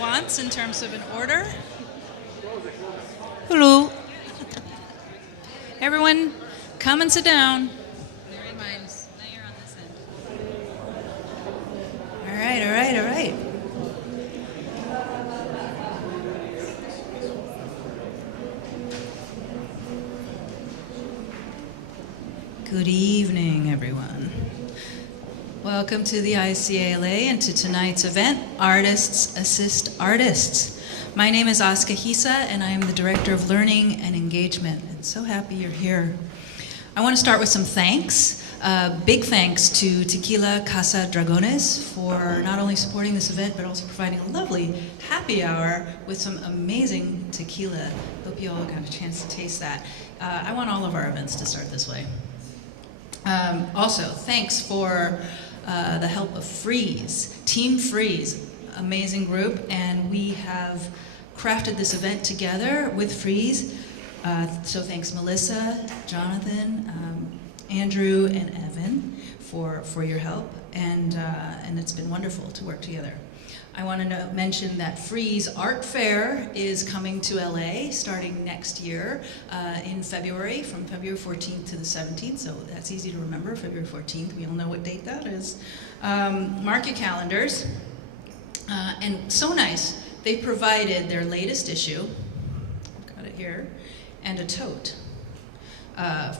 wants in terms of an order. Hello. Everyone, come and sit down. Mary, mine's now you're on this end. All right, all right, all right. Good evening, everyone. Welcome to the ICALA and to tonight's event, Artists Assist Artists. My name is Aska Hisa, and I am the Director of Learning and Engagement. And so happy you're here. I want to start with some thanks. Big thanks to Tequila Casa Dragones for not only supporting this event, but also providing a lovely happy hour with some amazing tequila. Hope you all got a chance to taste that. I want all of our events to start this way. Also, thanks for the help of Frieze, Team Frieze, amazing group, and we have crafted this event together with Frieze. So thanks Melissa, Jonathan, Andrew, and Evan for your help, and it's been wonderful to work together. I want to mention that Frieze Art Fair is coming to LA starting next year in February, from February 14th to the 17th, so that's easy to remember, February 14th, we all know what date that is. Mark your calendars, and so nice, they provided their latest issue, I've got it here, and a tote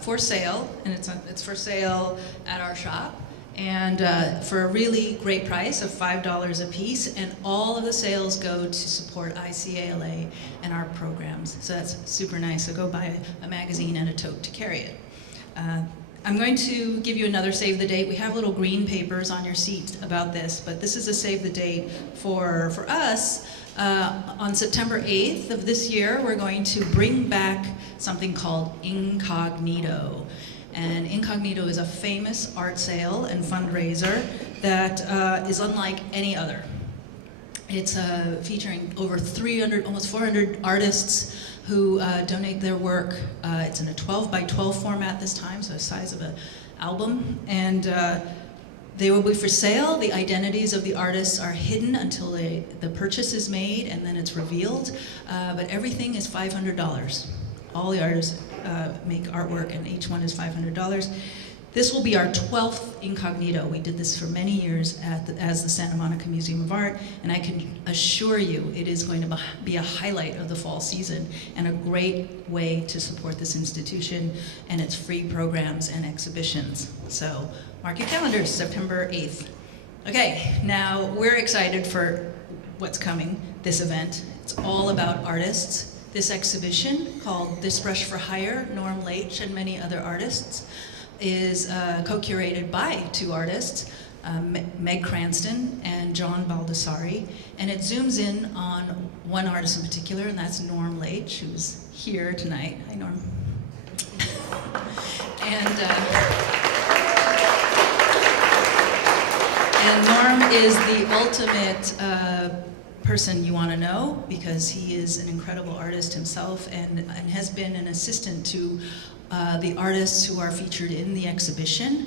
for sale, and it's for sale at our shop. And for a really great price of $5 a piece, and all of the sales go to support ICALA and our programs. So that's super nice. So go buy a magazine and a tote to carry it. I'm going to give you another save the date. We have little green papers on your seat about this, but this is a save the date for us. On September 8th of this year, we're going to bring back something called Incognito. And Incognito is a famous art sale and fundraiser that is unlike any other. It's featuring over 300, almost 400 artists who donate their work. It's in a 12 by 12 format this time, so the size of an album. And they will be for sale. The identities of the artists are hidden until the purchase is made, and then it's revealed. But everything is $500. All the artists make artwork, and each one is $500. This will be our 12th Incognito. We did this for many years as the Santa Monica Museum of Art, and I can assure you it is going to be a highlight of the fall season and a great way to support this institution and its free programs and exhibitions. So mark your calendars, September 8th. Okay, now we're excited for what's coming, this event. It's all about artists. This exhibition, called This Brush for Hire, Norm Laich and Many Other Artists, is co-curated by two artists, Meg Cranston and John Baldessari, and it zooms in on one artist in particular, and that's Norm Laich, who's here tonight. Hi, Norm. And Norm is the ultimate person you want to know, because he is an incredible artist himself and has been an assistant to the artists who are featured in the exhibition.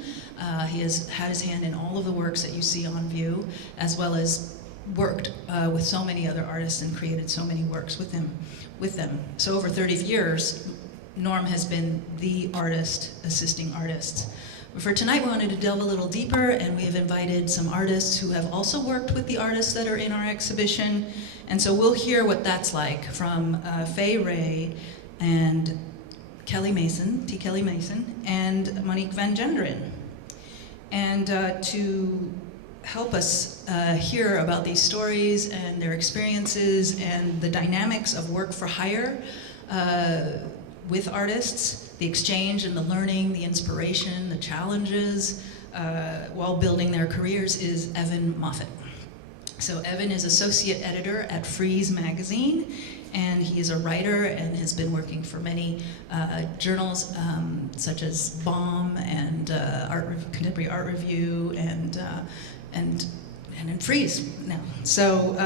He has had his hand in all of the works that you see on view, as well as worked with so many other artists and created so many works with them. So over 30 years, Norm has been the artist assisting artists. For tonight, we wanted to delve a little deeper, and we have invited some artists who have also worked with the artists that are in our exhibition. And so we'll hear what that's like from Fay Ray and Kelly Mason, T. Kelly Mason, and Monique Van Genderen. And to help us hear about these stories and their experiences and the dynamics of work for hire with artists, the exchange and the learning, the inspiration, the challenges while building their careers, is Evan Moffett. So Evan is associate editor at Frieze Magazine, and he is a writer and has been working for many journals such as Bomb and Contemporary Art Review and in Frieze now. So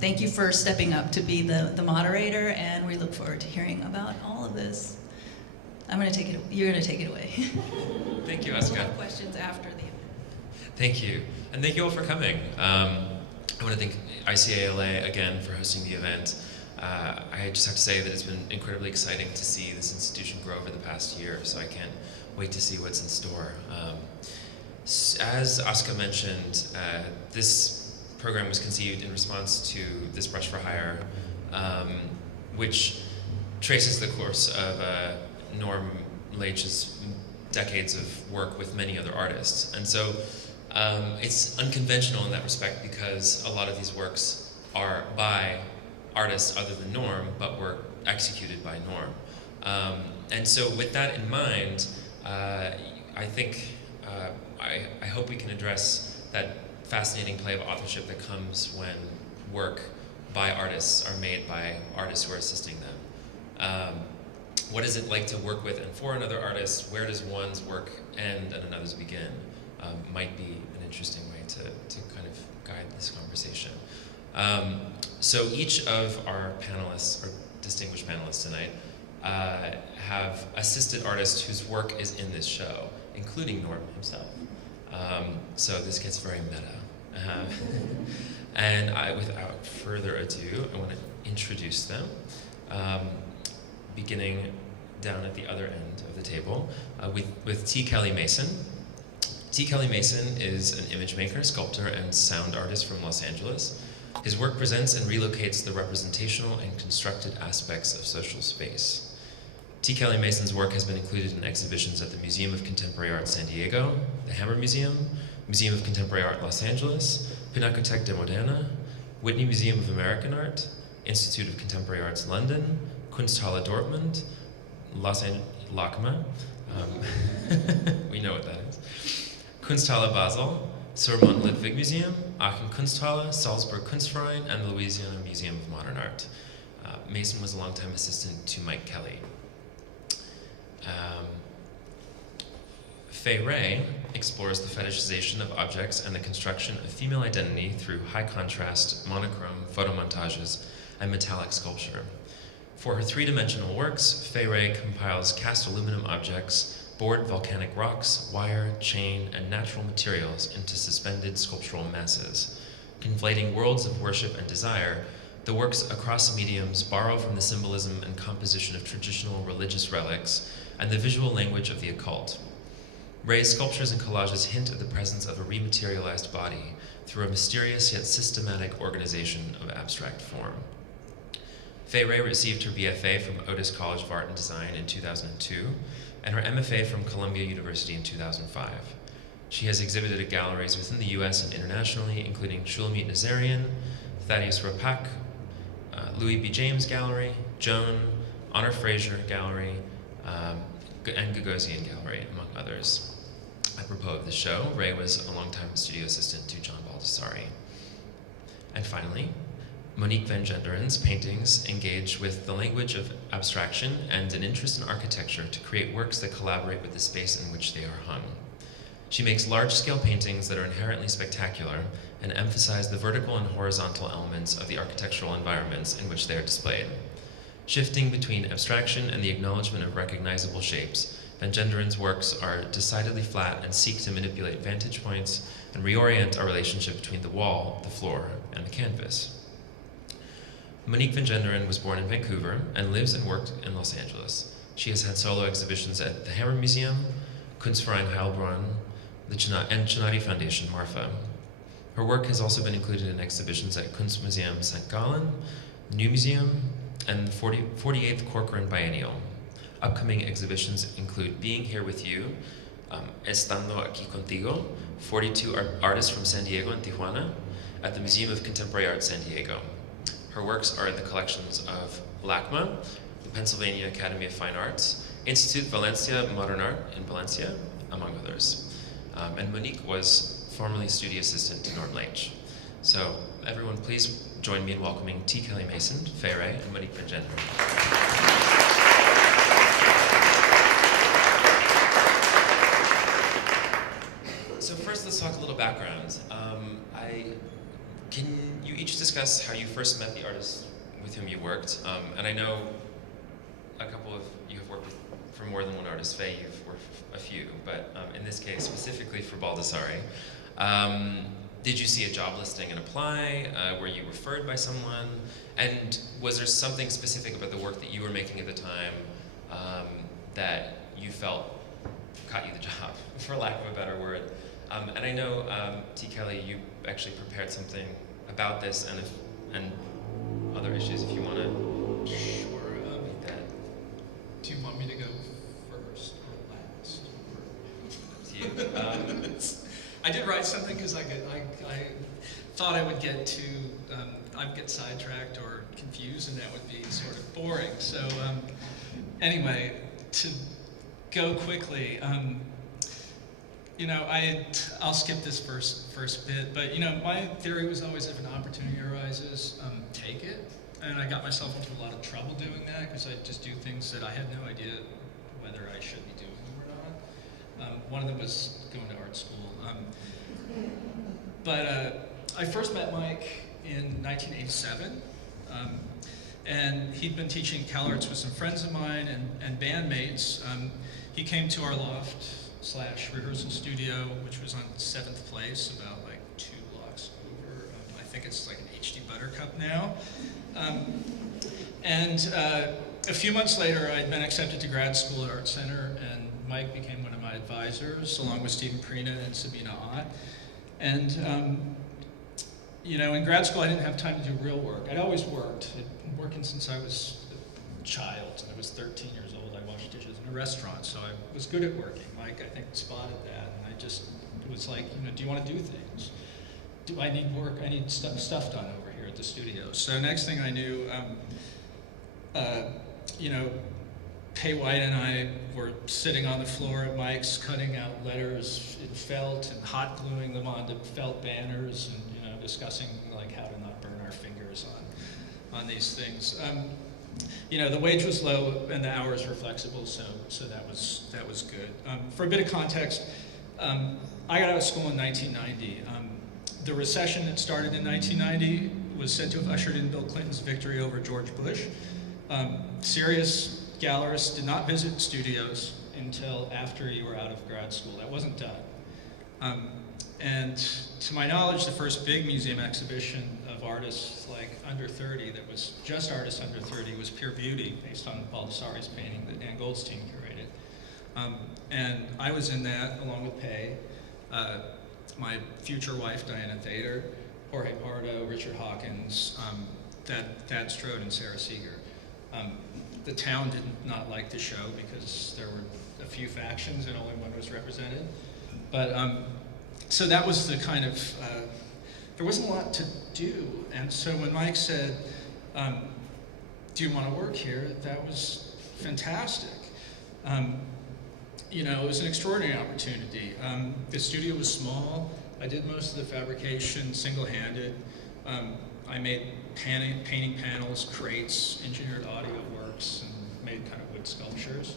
thank you for stepping up to be the moderator, and we look forward to hearing about all of this. I'm going to take it. You're going to take it away. Thank you, Aska. We'll have questions after the event. Thank you, and thank you all for coming. I want to thank ICALA again for hosting the event. I just have to say that it's been incredibly exciting to see this institution grow over the past year, so I can't wait to see what's in store. As Aska mentioned, this program was conceived in response to this Brush for Hire, which traces the course of Norm Laich's decades of work with many other artists. And so it's unconventional in that respect because a lot of these works are by artists other than Norm, but were executed by Norm. And so with that in mind, I think, I hope we can address that fascinating play of authorship that comes when work by artists are made by artists who are assisting them. What is it like to work with and for another artist? Where does one's work end and another's begin? Might be an interesting way to kind of guide this conversation. So each of our panelists, or distinguished panelists tonight, have assisted artists whose work is in this show, including Norm himself. So this gets very meta. And without further ado, I want to introduce them, beginning down at the other end of the table with T. Kelly Mason. T. Kelly Mason is an image maker, sculptor, and sound artist from Los Angeles. His work presents and relocates the representational and constructed aspects of social space. T. Kelly Mason's work has been included in exhibitions at the Museum of Contemporary Art San Diego, the Hammer Museum, Museum of Contemporary Art Los Angeles, Pinakothek de Moderna, Whitney Museum of American Art, Institute of Contemporary Arts London, Kunsthalle Dortmund, Los Angeles, LACMA, we know what that is, Kunsthalle Basel, Surmont Ludwig Museum, Aachen Kunsthalle, Salzburg Kunstverein, and the Louisiana Museum of Modern Art. Mason was a longtime assistant to Mike Kelley. Fay Ray explores the fetishization of objects and the construction of female identity through high-contrast, monochrome, photomontages, and metallic sculpture. For her three-dimensional works, Fay Ray compiles cast aluminum objects, bored volcanic rocks, wire, chain, and natural materials into suspended sculptural masses. Conflating worlds of worship and desire, the works across mediums borrow from the symbolism and composition of traditional religious relics and the visual language of the occult. Ray's sculptures and collages hint at the presence of a rematerialized body through a mysterious yet systematic organization of abstract form. Fay Ray received her BFA from Otis College of Art and Design in 2002 and her MFA from Columbia University in 2005. She has exhibited at galleries within the US and internationally, including Shulamit Nazarian, Thaddeus Rapak, Louis B. James Gallery, Joan, Honor Fraser Gallery, and Gagosian Gallery, among others. Apropos of the show, Ray was a longtime studio assistant to John Baldessari. And finally, Monique Van Genderen's paintings engage with the language of abstraction and an interest in architecture to create works that collaborate with the space in which they are hung. She makes large-scale paintings that are inherently spectacular and emphasize the vertical and horizontal elements of the architectural environments in which they are displayed. Shifting between abstraction and the acknowledgement of recognizable shapes, Van Genderen's works are decidedly flat and seek to manipulate vantage points and reorient our relationship between the wall, the floor, and the canvas. Monique Van Genderen was born in Vancouver and lives and works in Los Angeles. She has had solo exhibitions at the Hammer Museum, Kunstverein Heilbronn, and Chinati Foundation Marfa. Her work has also been included in exhibitions at Kunstmuseum St. Gallen, New Museum, and the 48th Corcoran Biennial. Upcoming exhibitions include Being Here With You, Estando Aquí Contigo, 42 artists from San Diego and Tijuana, at the Museum of Contemporary Art San Diego. Her works are in the collections of LACMA, the Pennsylvania Academy of Fine Arts, Institut Valencia Modern Art in Valencia, among others. And Monique was formerly studio assistant to Norm Laich. So everyone please join me in welcoming T. Kelly Mason, Fay Ray, and Monique Van Genderen. So first let's talk a little background. Can you each discuss how you first met the artists with whom you worked? And I know a couple of you have worked with, for more than one artist. Fay, you've worked with a few, but in this case, specifically for Baldessari, did you see a job listing and apply? Were you referred by someone? And was there something specific about the work that you were making at the time that you felt got you the job, for lack of a better word? And I know, T. Kelley, you actually prepared something about this and other issues if you want to. Sure. Make that. Do you want me to go first or last? Up to you. I did write something because I thought I would get to, I'd get sidetracked or confused, and that would be sort of boring. So anyway, to go quickly, you know, I'll skip this first bit, but you know, my theory was always if an opportunity arises, take it. And I got myself into a lot of trouble doing that because I just do things that I had no idea whether I should be doing them or not. One of them was going to art school. But I first met Mike in 1987, and he'd been teaching CalArts with some friends of mine and bandmates. He came to our loft/rehearsal studio, which was on 7th Place, about like 2 blocks over. I think it's like an HD Buttercup now. A few months later, I'd been accepted to grad school at Art Center, and Mike became one of my advisors, along with Stephen Prina and Sabina Ott. And you know, in grad school, I didn't have time to do real work. I'd always worked. I'd been working since I was a child. I was 13 years old. I washed dishes in a restaurant, so I was good at working. Mike, I think, spotted that, and it was like, you know, do you want to do things? Do I need work? I need stuff done over here at the studio. So next thing I knew, you know, Fay Ray and I were sitting on the floor at Mike's, cutting out letters in felt and hot gluing them onto felt banners, and you know, discussing like how to not burn our fingers on these things. You know, the wage was low and the hours were flexible, so that was good. For a bit of context, I got out of school in 1990. The recession that started in 1990 was said to have ushered in Bill Clinton's victory over George Bush. Serious gallerists did not visit studios until after you were out of grad school. That wasn't done. And to my knowledge, the first big museum exhibition of artists like under 30 that was just artists under 30 was Pure Beauty, based on Baldessari's painting that Ann Goldstein curated. And I was in that along with Fay, my future wife Diana Thader, Jorge Pardo, Richard Hawkins, Thad Strode, and Sarah Seeger. The town did not like the show because there were a few factions and only one was represented. But so that was the kind of, there wasn't a lot to do. And so when Mike said, do you want to work here? That was fantastic. You know, it was an extraordinary opportunity. The studio was small. I did most of the fabrication single-handed. I made painting panels, crates, engineered audio works, and made kind of wood sculptures.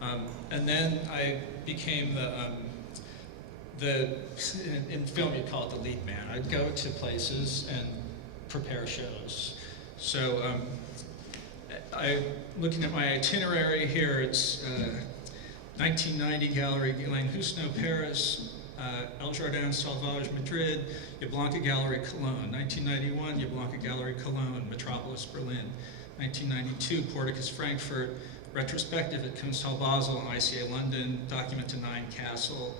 And then I became in film you'd call it the lead man. I'd go to places and prepare shows. So looking at my itinerary here, it's 1990 Gallery Guylaine Husneau, Paris, El Jardin Salvage, Madrid, Jablonka Gallery, Cologne. 1991, Jablonka Gallery, Cologne, Metropolis, Berlin. 1992, Porticus, Frankfurt, Retrospective at Kunsthal Basel, ICA London, Document to 9, Castle.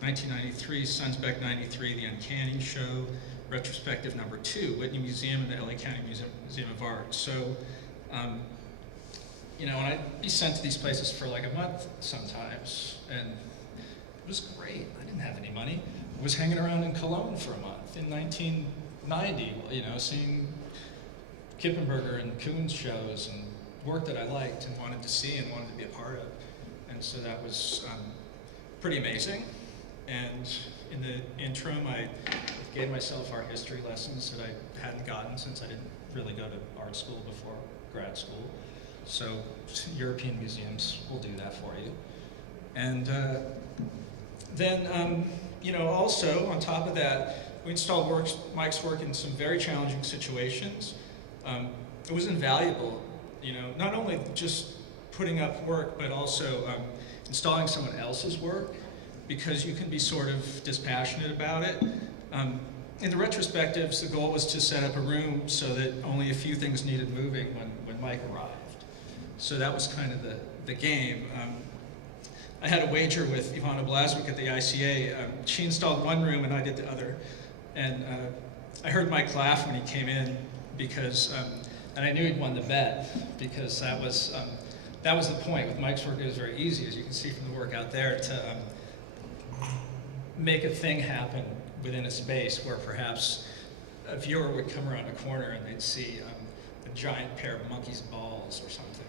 1993, Sunsbeck 93, The Uncanny Show. Retrospective number 2, Whitney Museum and the LA County Museum of Art. So, you know, and I'd be sent to these places for like a month sometimes, and it was great. I didn't have any money. I was hanging around in Cologne for a month in 1990, you know, seeing Kippenberger and Kuhn's shows and work that I liked and wanted to see and wanted to be a part of. And so that was pretty amazing. And in the interim, I gave myself art history lessons that I hadn't gotten since I didn't really go to art school before grad school. So European museums will do that for you. And then, you know, also on top of that, we installed Mike's work in some very challenging situations. It was invaluable, you know, not only just putting up work, but also installing someone else's work, because you can be sort of dispassionate about it. in the retrospectives, the goal was to set up a room so that only a few things needed moving when Mike arrived. So that was kind of the game. I had a wager with Ivana Blazwick at the ICA. She installed one room and I did the other. And I heard Mike laugh when he came in because, and I knew he'd won the bet because that was the point. With Mike's work, it was very easy, as you can see from the work out there, to make a thing happen within a space where perhaps a viewer would come around a corner and they'd see a giant pair of monkey's balls or something.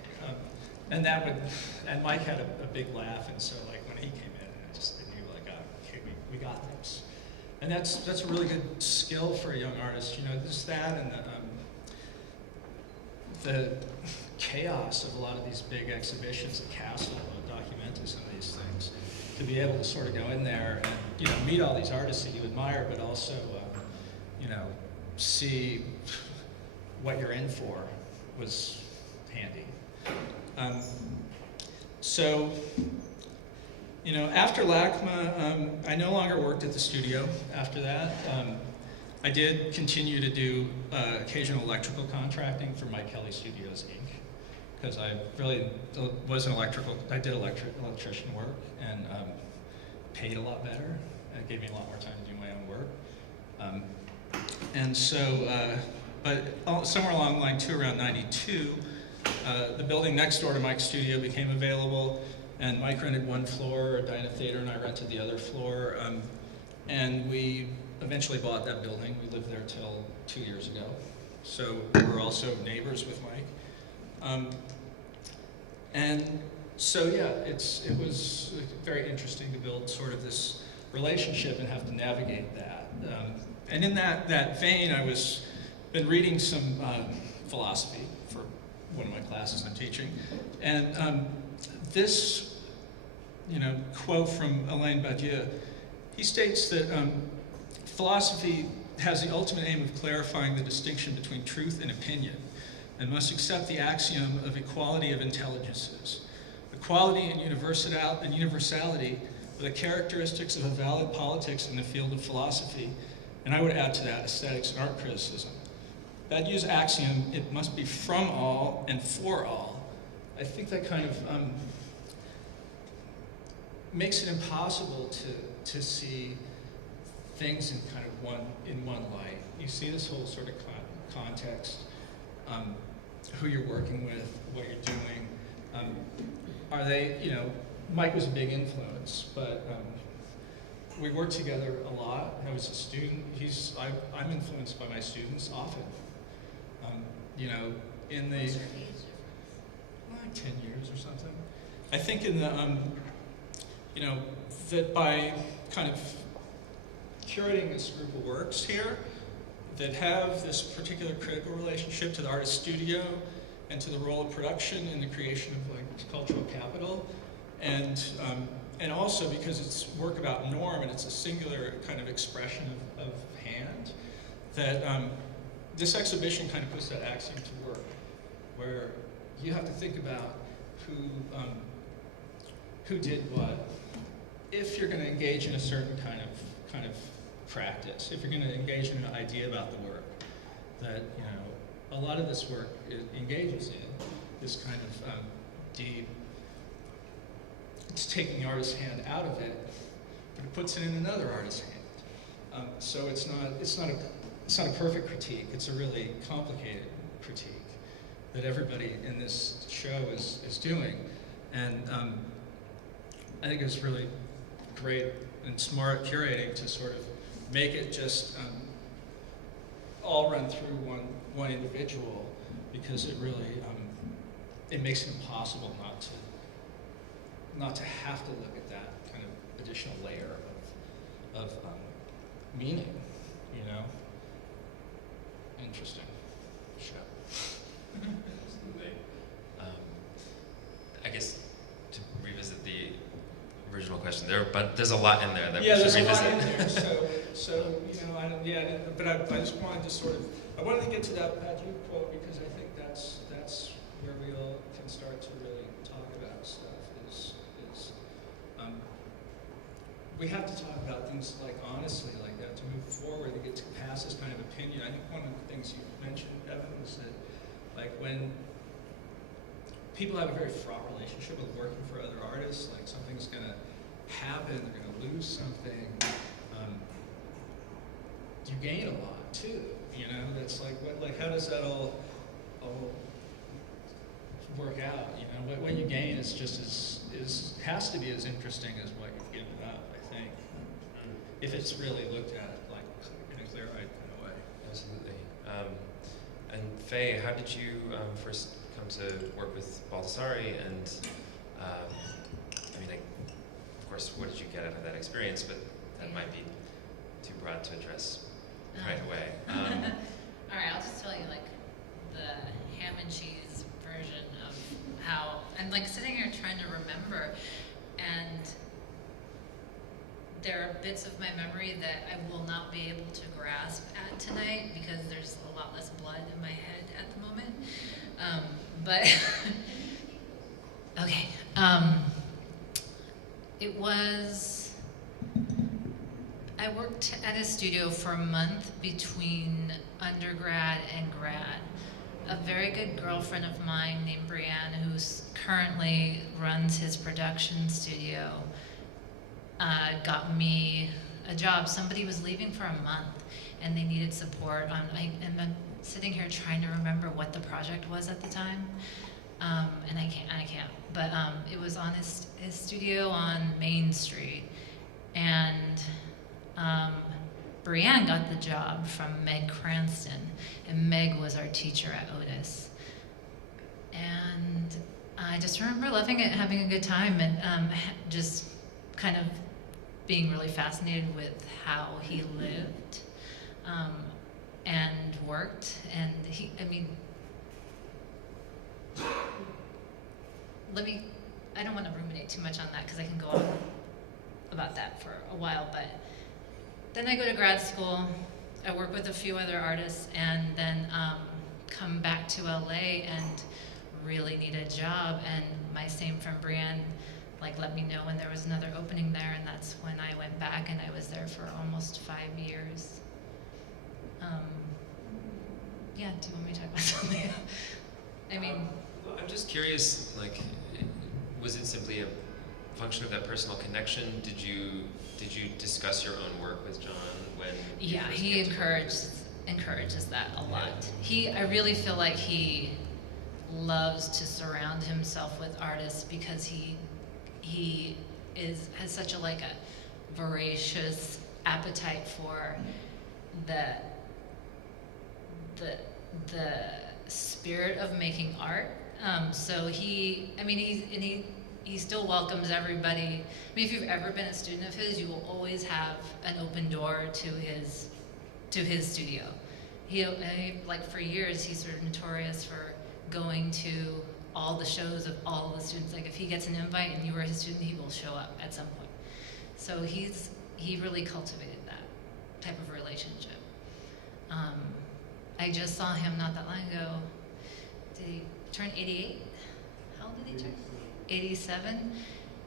And Mike had a big laugh, and so like when he came in, I knew like, okay, we got this. And that's a really good skill for a young artist, you know, just that and the chaos of a lot of these big exhibitions at Castle, Documentus, and these things, to be able to sort of go in there and, you know, meet all these artists that you admire, but also, you know, see what you're in for was handy. So, you know, after LACMA, I no longer worked at the studio after that. I did continue to do occasional electrical contracting for Mike Kelley Studios, Inc., because I really was I did electrician work and paid a lot better. It gave me a lot more time to do my own work. And so, but somewhere along line 2, around 92, the building next door to Mike's studio became available, and Mike rented one floor, Dinah Thader and I rented the other floor, and we eventually bought that building. We lived there till 2 years ago. So we're also neighbors with Mike. And so yeah, it was very interesting to build sort of this relationship and have to navigate that. And in that vein, I was been reading some philosophy for one of my classes I'm teaching, and this, you know, quote from Alain Badiou, he states that philosophy has the ultimate aim of clarifying the distinction between truth and opinion, and must accept the axiom of equality of intelligences. Equality and universality are the characteristics of a valid politics in the field of philosophy, and I would add to that aesthetics and art criticism. Badiou's axiom, it must be from all and for all, I think that kind of makes it impossible to see things in kind of one light. You see this whole sort of context, who you're working with, what you're doing. Are they, you know, Mike was a big influence, but we worked together a lot. I was a student. I'm influenced by my students often. You know, in the 10 years or something. I think in the, you know, that by kind of curating this group of works here that have this particular critical relationship to the artist studio and to the role of production in the creation of like cultural capital, and also because it's work about norm and it's a singular kind of expression of hand, that this exhibition kind of puts that axiom to work, where you have to think about who did what, if you're going to engage in a certain kind of practice, if you're going to engage in an idea about the work, that, you know, a lot of this work engages in this kind of deep, it's taking the artist's hand out of it, but it puts it in another artist's hand. So it's not a perfect critique, it's a really complicated critique that everybody in this show is doing. And I think it's really great and smart curating to sort of make it just all run through one individual, because it really it makes it impossible not to have to look at that kind of additional layer of meaning, you know. Interesting show. Absolutely. I guess to revisit the original question, there's a lot in there that we should revisit. Yeah, there's a lot in there. So you know, but I just wanted to sort of, I wanted to get to that Badiou quote because I think that's where we all can start to really talk about stuff. Is we have to talk about things like honestly like that to move forward and get to pass this kind of opinion. I think one of the things you mentioned, Evan, was that like when people have a very fraught relationship with working for other artists, like something's gonna happen, they're gonna lose something, you gain a lot too, you know? That's like, like how does that all work out, you know? What you gain is just has to be as interesting as what you've given up, I think. If it's really looked at like in a clear-eyed kind of way. Absolutely. And Fay, how did you first come to work with Baldessari? And I mean, of course, what did you get out of that experience? But that might be too broad to address right away. All right, I'll just tell you like the ham and cheese version of how I'm like sitting here trying to remember, and there are bits of my memory that I will not be able to grasp at tonight because there's a lot less blood in my head at the moment. But okay, it was. I worked at a studio for a month between undergrad and grad. A very good girlfriend of mine named Brianne, who currently runs his production studio, got me a job. Somebody was leaving for a month and they needed support on, and I'm sitting here trying to remember what the project was at the time. And I can't, but it was on his studio on Main Street. And Brianne got the job from Meg Cranston, and Meg was our teacher at Otis. And I just remember loving it, having a good time, and just kind of being really fascinated with how he lived and worked. And I don't want to ruminate too much on that because I can go on about that for a while, but then I go to grad school, I work with a few other artists, and then come back to LA and really need a job. And my same friend Brianne let me know when there was another opening there, and that's when I went back, and I was there for almost 5 years. Yeah, do you want me to talk about something? Well, I'm just curious, was it simply a function of that personal connection? Did you discuss your own work with John when? Yeah, he encourages that a lot. I really feel like he loves to surround himself with artists because he has such a voracious appetite for the spirit of making art. So he still welcomes everybody. If you've ever been a student of his, you will always have an open door to his studio. For years, he's sort of notorious for going to all the shows of all the students. If he gets an invite and you were his student, he will show up at some point. So he really cultivated that type of relationship. I just saw him not that long ago. Did he turn 88? How old did he turn? 87,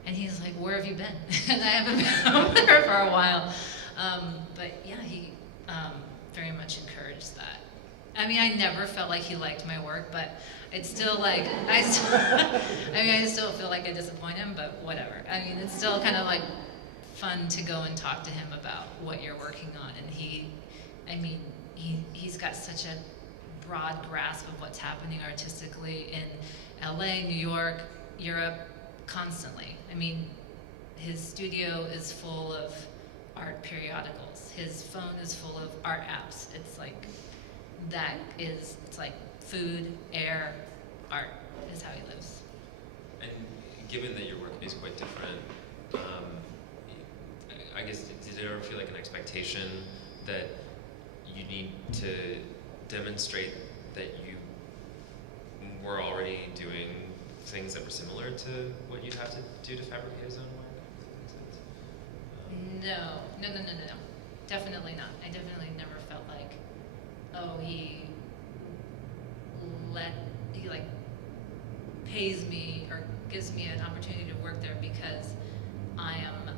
and he's like, "Where have you been?" And I haven't been over there for a while. But yeah, he very much encouraged that. I never felt like he liked my work, but it's still I still feel like I disappoint him, but whatever. It's still kind of fun to go and talk to him about what you're working on, and he's got such a broad grasp of what's happening artistically in LA, New York, Europe, constantly. His studio is full of art periodicals. His phone is full of art apps. It's food, air, art is how he lives. And given that your work is quite different, I guess, did it ever feel like an expectation that you need to demonstrate that you were already doing things that were similar to what you'd have to do to fabricate his own work? No. Definitely not. I definitely never felt like, he pays me or gives me an opportunity to work there because I am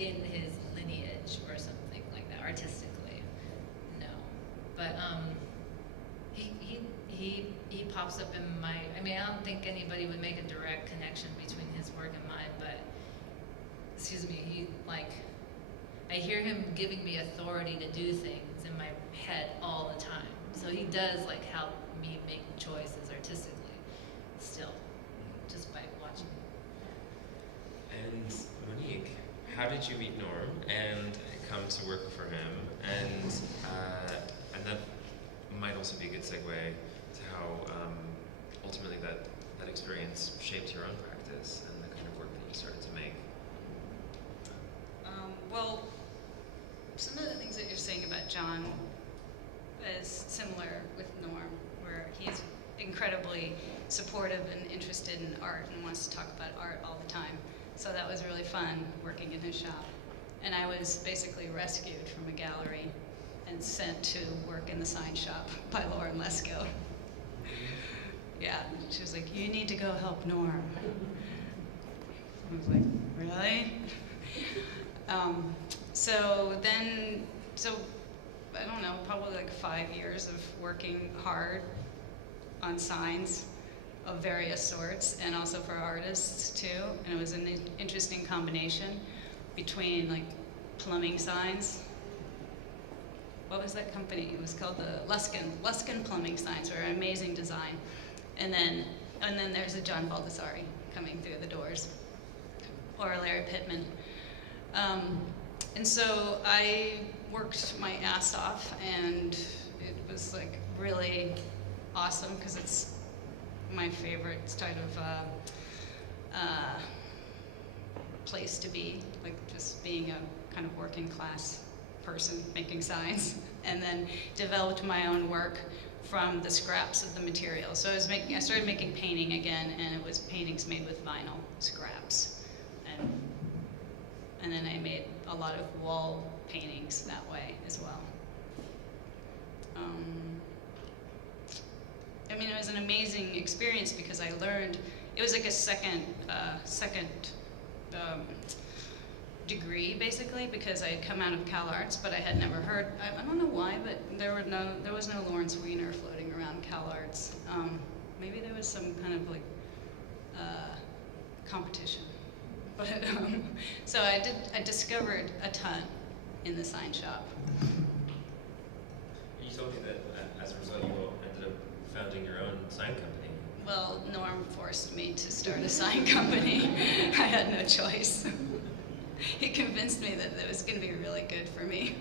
in his lineage or something like that, artistically. No. But he pops up in my, I mean, I don't think anybody would make a direct connection between his work and mine, but, excuse me, he, like, I hear him giving me authority to do things in my head all the time. So he does, like, help me make choices artistically, still, just by watching. And Monique, how did you meet Norm and come to work for him? And that might also be a good segue to how ultimately that experience shaped your own practice and the kind of work that you started to make. Well, some of the things that you're saying about John is similar with Norm, where he's incredibly supportive and interested in art and wants to talk about art all the time. So that was really fun working in his shop. And I was basically rescued from a gallery and sent to work in the sign shop by Lauren Lesko. Yeah, she was like, you need to go help Norm. I was like, really? So I don't know, probably like 5 years of working hard on signs of various sorts, and also for artists too. And it was an interesting combination between like plumbing signs. What was that company? It was called the Luskin Plumbing Signs, were an amazing design. And then there's a John Baldessari coming through the doors, or a Larry Pittman. And so I worked my ass off, and it was like really awesome because it's my favorite type of place to be, like just being a kind of working class person making signs, and then developed my own work from the scraps of the material. So I started making painting again, and it was paintings made with vinyl scraps, and then I made a lot of wall paintings that way as well. I mean, it was an amazing experience because I learned, it was like a second degree basically, because I had come out of Cal Arts, but I had never heard, I don't know why, but there was no Lawrence Weiner floating around Cal Arts. Maybe there was some kind of like competition. But, so I discovered a ton in the sign shop. You told me that as a result you ended up founding your own sign company. Well, Norm forced me to start a sign company. I had no choice. He convinced me that it was going to be really good for me.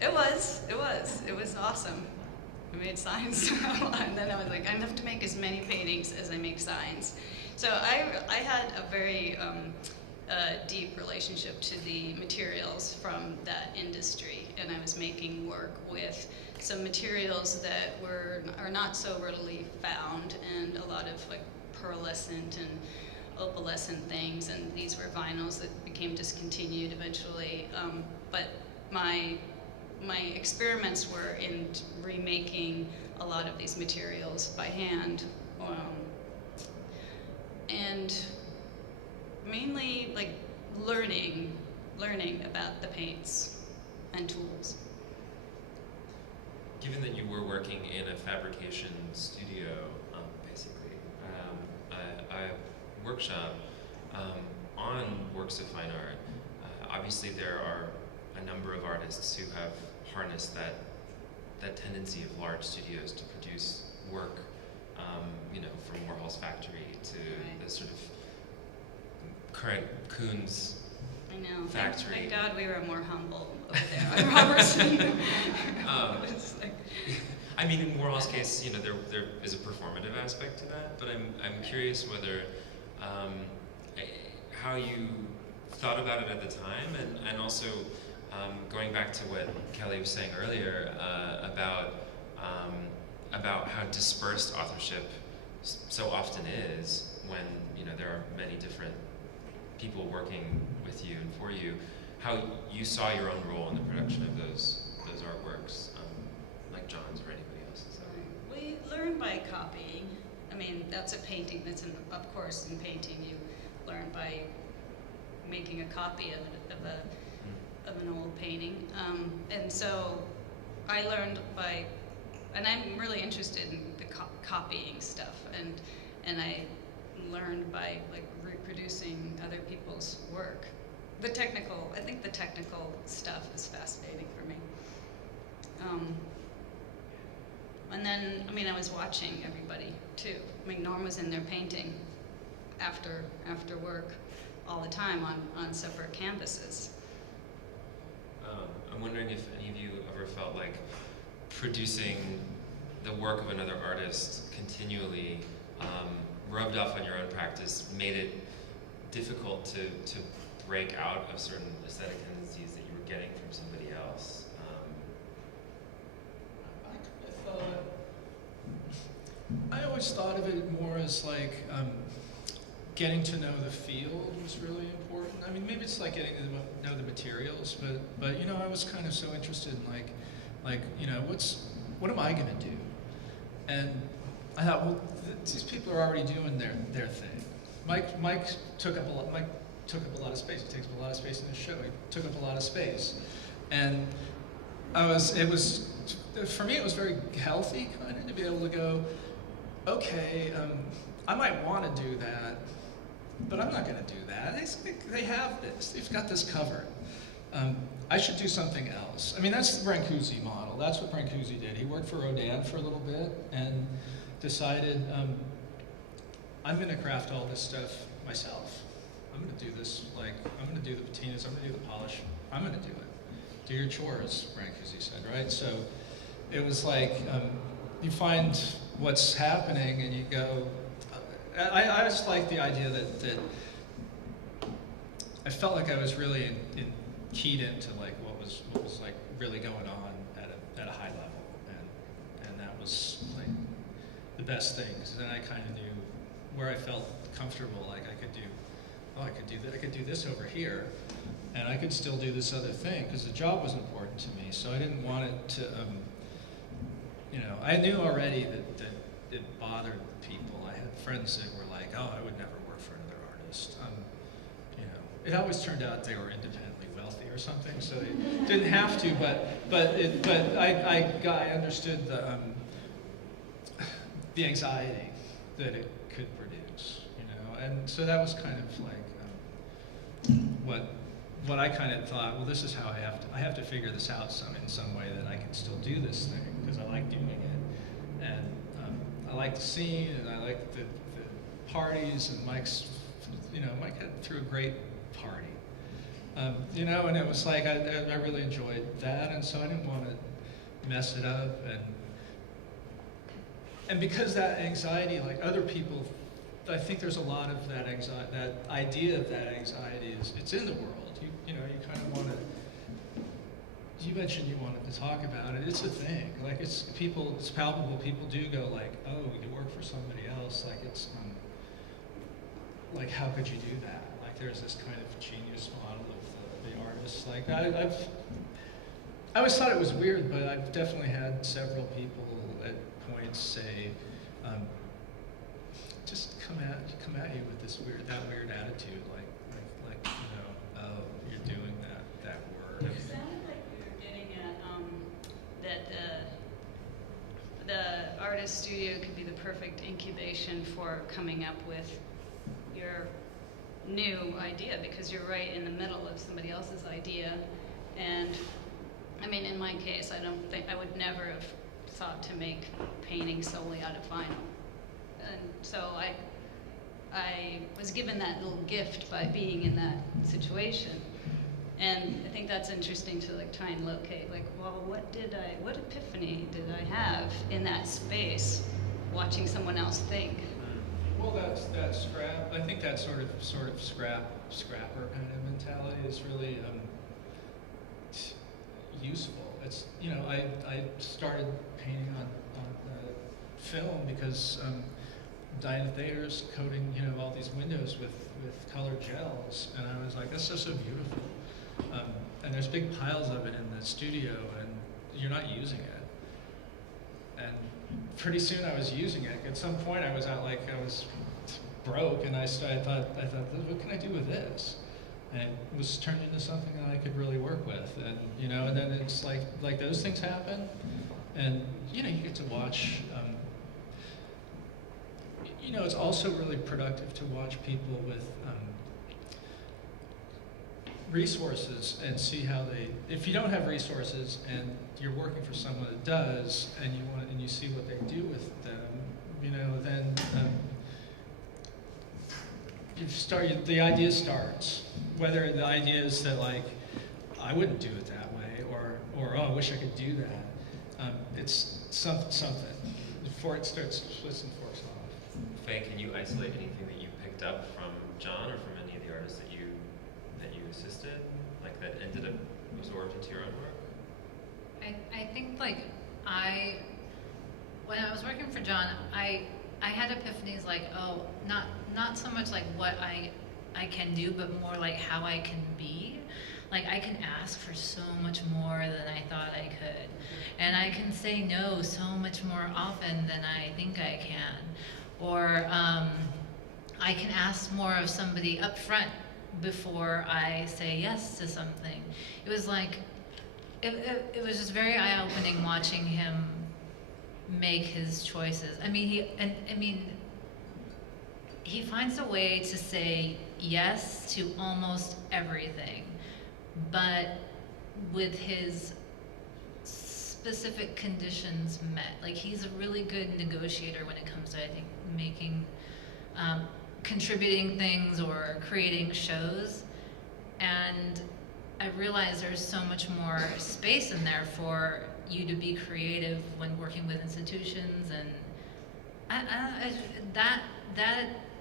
It was awesome. I made signs, and then I was like, I have to make as many paintings as I make signs. So I had a very deep relationship to the materials from that industry, and I was making work with some materials that are not so readily found, and a lot of like pearlescent and opalescent things, and these were vinyls that became discontinued eventually. But my experiments were in remaking a lot of these materials by hand, and mainly like learning about the paints and tools. Given that you were working in a fabrication studio, basically, a workshop on works of fine art, obviously there are a number of artists who have harnessed that tendency of large studios to produce work, from Warhol's factory to the sort of current Koons factory. Thank God we were more humble over there on Robertson. I mean, in Warhol's case, there is a performative aspect to that, but I'm curious whether how you thought about it at the time, and also going back to what Kelly was saying earlier about how dispersed authorship so often is when there are many different people working with you and for you, how you saw your own role in the production of those artworks, like John's or anybody else's. We learn by copying. I mean, that's a painting. Of course, in painting, you learn by making a copy of an old painting. And so I learned by, and I'm really interested in the copying stuff, and I learned by like reproducing other people's work. I think the technical stuff is fascinating for me. And then, I mean, I was watching everybody too. I mean, Norm was in there painting after work all the time on separate canvases. I'm wondering if any of you ever felt like producing the work of another artist continually rubbed off on your own practice, made it difficult to break out of certain aesthetic tendencies that you were getting from somebody else. I always thought of it more as like getting to know the field was really important. I mean, maybe it's like getting to know the materials, but you know, I was kind of so interested in like you know, what am I going to do? And I thought, well, these people are already doing their thing. Mike took up a lot of space. He takes up a lot of space in his show. He took up a lot of space, and for me, it was very healthy, kind of, to be able to go, okay, I might want to do that, but I'm not going to do that. They have this. They've got this covered. I should do something else. I mean, that's the Brancusi model. That's what Brancusi did. He worked for Rodin for a little bit and decided, I'm going to craft all this stuff myself. I'm going to do this, like, I'm going to do the patinas, I'm going to do the polish, I'm going to do it. Do your chores, Brancusi said, right? So it was like, you find what's happening and you go, I just like the idea that I felt like I was really keyed into like what was like really going on at a high level, and that was like the best thing, because then I kind of knew where I felt comfortable, like I could do this over here, and I could still do this other thing, because the job was important to me, so I didn't want it to, you know, I knew already that it bothered people. I had friends that were like, oh, I would never work for another artist. You know, it always turned out they were independently wealthy or something, so they didn't have to, but I understood the anxiety that it could produce, you know, and so that was kind of like what I kind of thought. Well, this is how I have to figure this out in some way that I can still do this thing, because I like doing it, and I like the scene, and I like the parties, and Mike threw a great party, you know, and it was like I really enjoyed that, and so I didn't want to mess it up, and because that anxiety, like other people, I think there's a lot of that anxiety, that idea of that anxiety it's in the world. You know, you kind of want to. You mentioned you wanted to talk about it. It's a thing. Like it's palpable. People do go like, oh, you work for somebody else. Like it's like how could you do that? Like there's this kind of genius model of the artist. Like I always thought it was weird, but I've definitely had several people at points say, just come at you with that weird attitude, like you know, oh, you're doing that word. It sounded like you were getting at that the artist studio could be the perfect incubation for coming up with your new idea, because you're right in the middle of somebody else's idea. And I mean, in my case, I would never have thought to make painting solely out of vinyl. And so I was given that little gift by being in that situation. And I think that's interesting to like try and locate, like, well, what epiphany did I have in that space watching someone else think? Well, that scrap, I think that sort of scrapper kind of mentality is really useful. It's, you know, I started painting on film because Diana Thayer's coating, you know, all these windows with colored gels, and I was like, that's just so beautiful. And there's big piles of it in the studio, and you're not using it. And pretty soon I was using it. At some point I was broke, and I thought, what can I do with this? and it was turned into something that I could really work with. And and then it's like those things happen, and you get to watch. It's also really productive to watch people with resources and see how they. If you don't have resources and you're working for someone that does, and you see what they do with them, then the idea starts. Whether the idea is that I wouldn't do it that way, or oh, I wish I could do that. It's something before it starts twisting forks off. Fay, can you isolate anything that you picked up from John or from any of the artists that you assisted, that ended up absorbed into your own work? I think when I was working for John, I had epiphanies not so much what I can do, but more how I can be. I can ask for so much more than I thought I could. And I can say no so much more often than I think I can. Or I can ask more of somebody up front before I say yes to something. It was it was just very eye-opening watching him make his choices. He finds a way to say yes to almost everything, but with his specific conditions met. He's a really good negotiator when it comes to, I think, making, contributing things or creating shows. And I realize there's so much more space in there for you to be creative when working with institutions, and that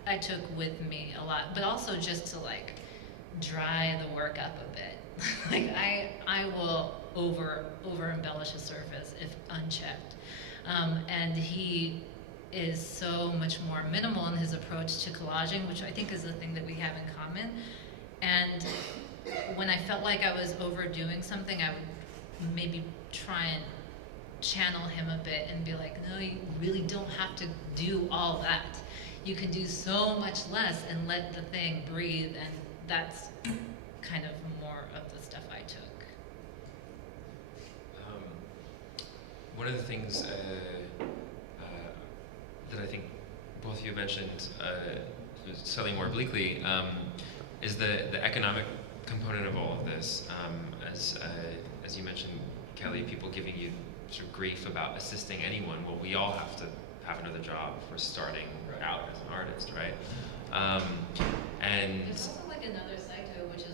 I took with me a lot, but also just to dry the work up a bit. I will over embellish a surface if unchecked, and he is so much more minimal in his approach to collaging, which I think is the thing that we have in common. And when I felt like I was overdoing something, I would maybe try and channel him a bit and be no, you really don't have to do all that. You can do so much less and let the thing breathe, and that's kind of more of the stuff I took. One of the things that I think both of you mentioned, slightly more obliquely, is the economic component of all of this. As you mentioned, Kelley, people giving you sort of grief about assisting anyone. Well, we all have to have another job if we're starting out as an artist, right? And there's also another side to it, which is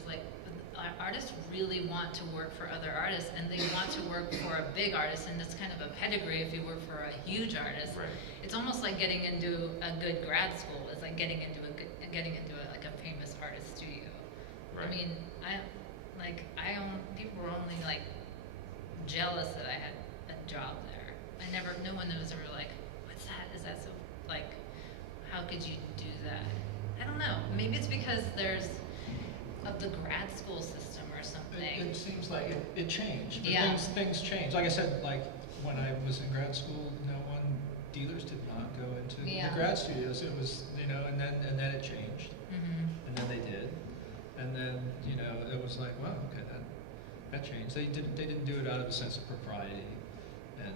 artists really want to work for other artists, and they want to work for a big artist, and it's kind of a pedigree if you work for a huge artist. Right. It's almost like getting into a good grad school. It's like getting into a famous artist studio. Right. People were only jealous that I had a job there. No one was ever what's that? Is that so, how could you do that? I don't know. Maybe it's because there's of the grad school system or something. It seems like it changed. But Yeah. Things change. Like I said, when I was in grad school, dealers did not go into Yeah. the grad studios. It was, and then it changed. Mm-hmm. And then they did. And then, it was well, okay, that changed. They didn't do it out of a sense of propriety and,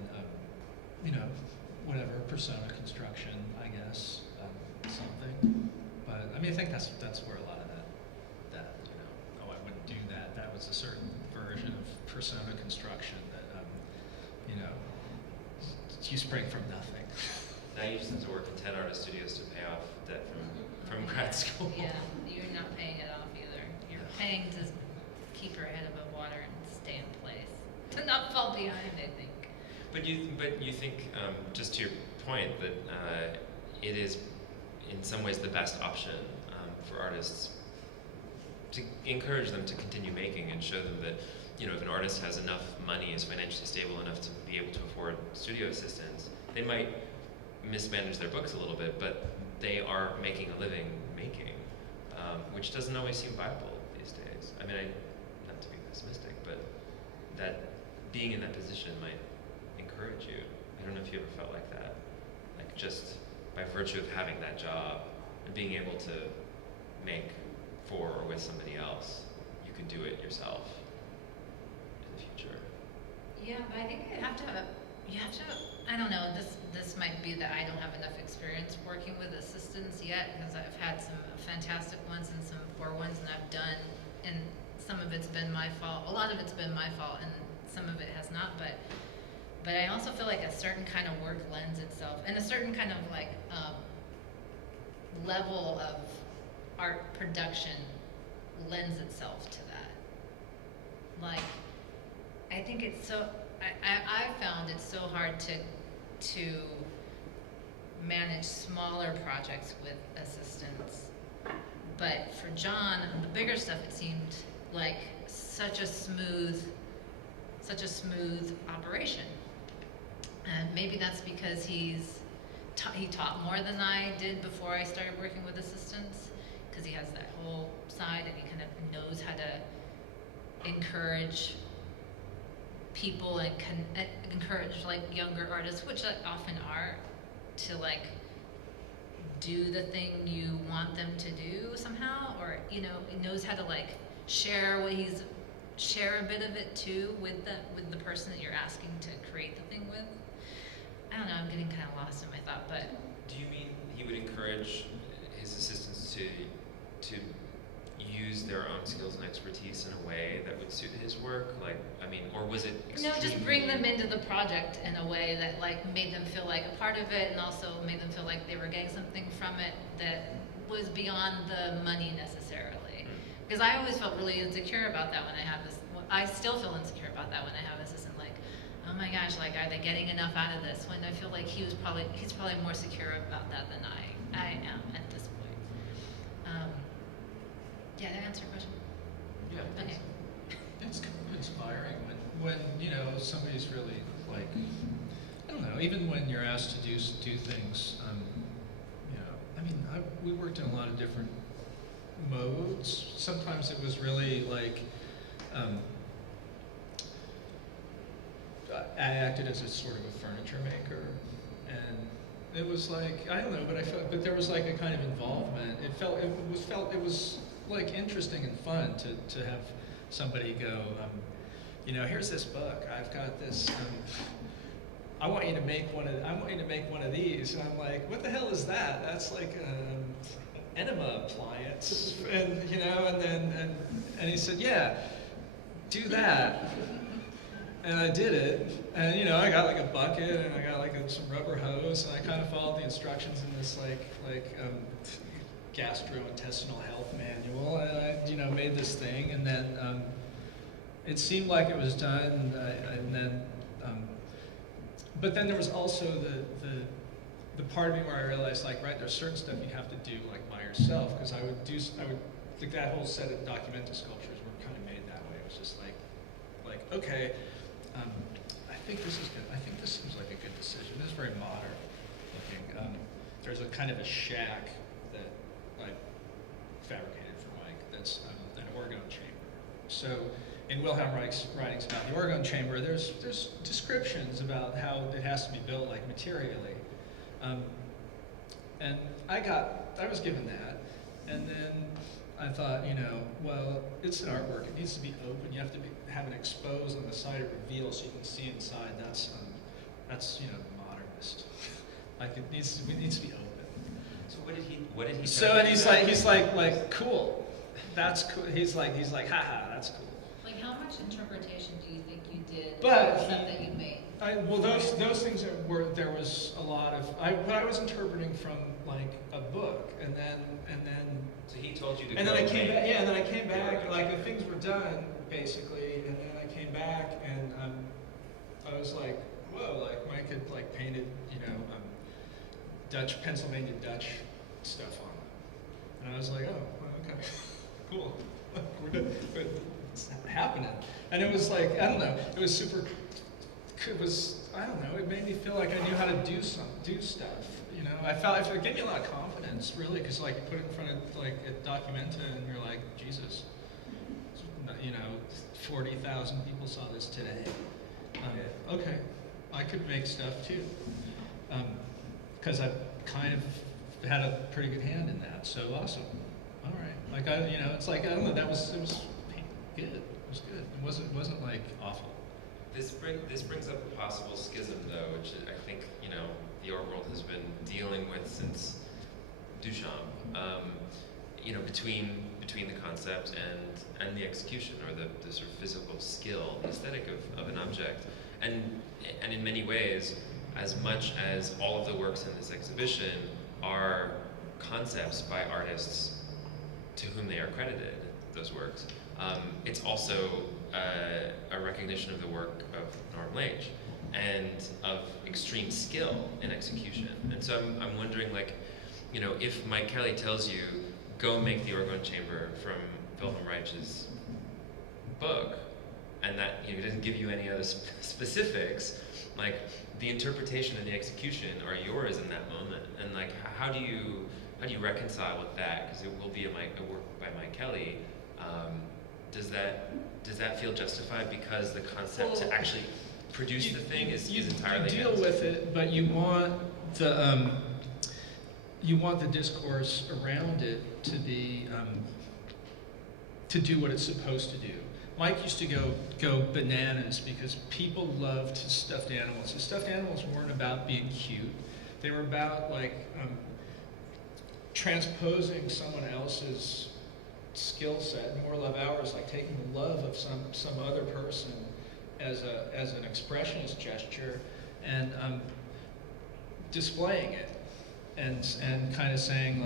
whatever, persona construction, I guess, something. But, I think that's where a lot of that, oh, I wouldn't do that. That was a certain version of persona construction that, you spring from nothing. now you just have to work in 10 artist studios to pay off debt from grad school. Yeah, you're not paying it off either. You're paying to keep your head above water and stay in place, to not fall behind, I think. But you think, just to your point, that it is in some ways the best option for artists to encourage them to continue making and show them that, if an artist has enough money, is financially stable enough to be able to afford studio assistants, they might mismanage their books a little bit, but they are making a living making, which doesn't always seem viable these days. Not to be pessimistic, but that being in that position might encourage you. I don't know if you ever felt like that, just by virtue of having that job and being able to make for or with somebody else, you could do it yourself in the future. Yeah, but I think you have to, I don't know, this might be that I don't have enough experience working with assistants yet, because I've had some fantastic ones and some poor ones, and I've done, and some of it's been my fault, a lot of it's been my fault, and some of it has not, but I also feel like a certain kind of work lends itself, and a certain kind of like level of art production lends itself to that. Like, I think it's so, I found it so hard to manage smaller projects with assistants. But for John, the bigger stuff, it seemed like such a smooth operation. And maybe that's because he taught more than I did before I started working with assistants, because he has that whole side and he kind of knows how to encourage people and encourage like younger artists, which often are, to like do the thing you want them to do somehow, or he knows how to like share a bit of it too with the person that you're asking to create the thing with. I don't know, I'm getting kind of lost in my thought, but. Do you mean he would encourage his assistants to use their own skills and expertise in a way that would suit his work? Like, I mean, or was it No, just bring them into the project in a way that like made them feel like a part of it, and also made them feel like they were getting something from it that was beyond the money necessarily. Because I always felt really insecure about that when I have this. I still feel insecure about that when I have an assistant. Like, oh my gosh, like, are they getting enough out of this? When I feel like he's probably more secure about that than I am at this point. Yeah, did I answer your question? Yeah. Okay. It's kind of inspiring when somebody's really like, I don't know, even when you're asked to do things, I mean, we worked in a lot of different modes. Sometimes it was really like, I acted as a sort of a furniture maker, and it was like, I don't know, but there was like a kind of involvement. It was like interesting and fun to have somebody go, here's this book. I've got this. I want you to make one of these. And I'm like, what the hell is that? That's like an enema appliance. And and he said, yeah, do that. And I did it, and I got like a bucket, and I got like some rubber hose, and I kind of followed the instructions in this gastrointestinal health manual, and I made this thing, and then it seemed like it was done, and then but then there was also the part of me where I realized, like, right, there's certain stuff you have to do like by yourself, because I would like that whole set of documenta sculptures were kind of made that way. It was just like okay. I think this is good. I think this seems like a good decision. It's very modern looking. There's a kind of a shack that I fabricated for Mike that's an orgone chamber. So in Wilhelm Reich's writings about the orgone chamber, there's descriptions about how it has to be built, like materially. And I was given that, and then I thought, well, it's an artwork. It needs to be open. You have to have it exposed on the side of reveal so you can see inside. That's modernist. Like it needs to be open. So what did he? So and he's like cool. That's cool. He's like haha, that's cool. Like, how much interpretation do you think you did? But stuff that you made. Well, those things there was a lot of I was interpreting from like a book, and then. So he told you to. And then I came back. Yeah, and then I came back. Like the things were done basically, and then I came back, and I was like, whoa! Like Mike had like painted, Pennsylvania Dutch stuff on them, and I was like, oh, okay, cool. It's happening, and it was like, I don't know. It was super. It was, I don't know. It made me feel like I knew how to do stuff. It gave me a lot of confidence, really, because like you put it in front of like a documenta, and you're like, Jesus, 40,000 people saw this today. Okay, I could make stuff too, because I kind of had a pretty good hand in that. So awesome. All right. Like it's like I don't know. It was good. It was good. It wasn't like awful. This brings up a possible schism, though, which I think the art world has been dealing with since Duchamp. Between the concept and the execution, or the sort of physical skill, the aesthetic of an object, and in many ways, as much as all of the works in this exhibition are concepts by artists to whom they are credited, those works, it's also a recognition of the work of Norm Laich and of extreme skill in execution. And so I'm wondering, if Mike Kelley tells you, go make the orgone chamber from Wilhelm Reich's book, and that he doesn't give you any other specifics, the interpretation and the execution are yours in that moment. And how do you reconcile with that? Because it will be a work by Mike Kelley. Does that feel justified because the concept to actually produce the thing is entirely you deal with it, but you want the discourse around it to be to do what it's supposed to do. Mike used to go bananas because people loved his stuffed animals. His stuffed animals weren't about being cute. They were about transposing someone else's skill set, more love ours, taking the love of some other person as an expressionist gesture and displaying it and kind of saying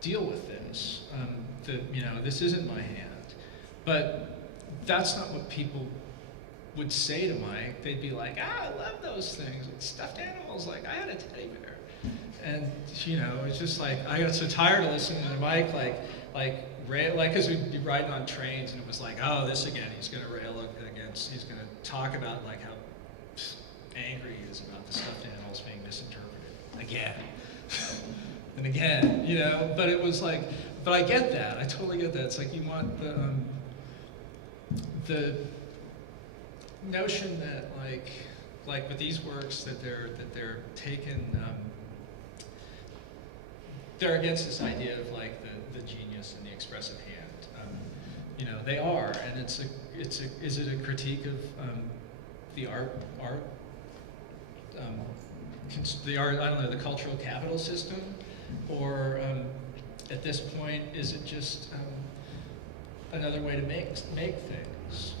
deal with this. This isn't my hand. But that's not what people would say to Mike. They'd be like, I love those things. Stuffed animals, I had a teddy bear. And, it's just I got so tired of listening to Mike, because we'd be riding on trains and it was oh, this again, he's going to rail against, he's going to talk about how angry he is about the stuffed animals being misinterpreted. Again. And again, but it was but I get that. I totally get that. It's you want the notion that with these works that they're taken, they're against this idea of the genius and the expressive hand. They are, and is it a critique of the art, I don't know, the cultural capital system, or at this point, is it just another way to make things?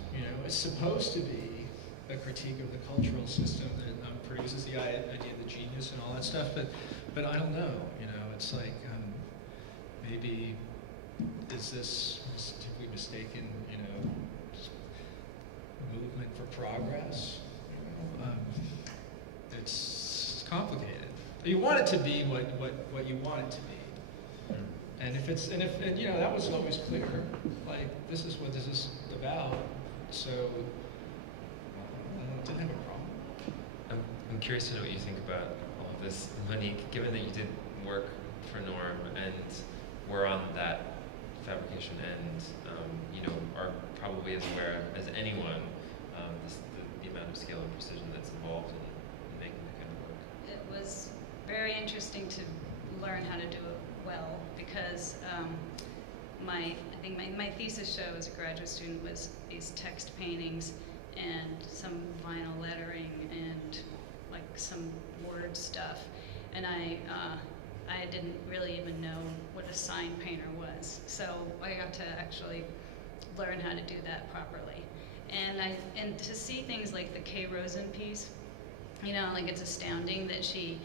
It's supposed to be a critique of the cultural system that produces the idea of the genius and all that stuff, but I don't know. It's maybe have we mistaken movement for progress? It's complicated. You want it to be what you want it to be. And if that was always clear, this is what this is about, so I didn't have a problem. I'm curious to know what you think about all of this, Monique, given that you did work for Norm and were on that fabrication end, are probably as aware as anyone the amount of scale and precision that's involved in making that kind of work. It was very interesting to learn how to do it well, because I think my thesis show as a graduate student was these text paintings and some vinyl lettering and some word stuff, and I didn't really even know what a sign painter was, so I got to actually learn how to do that properly, and to see things like the Kay Rosen piece, it's astounding that she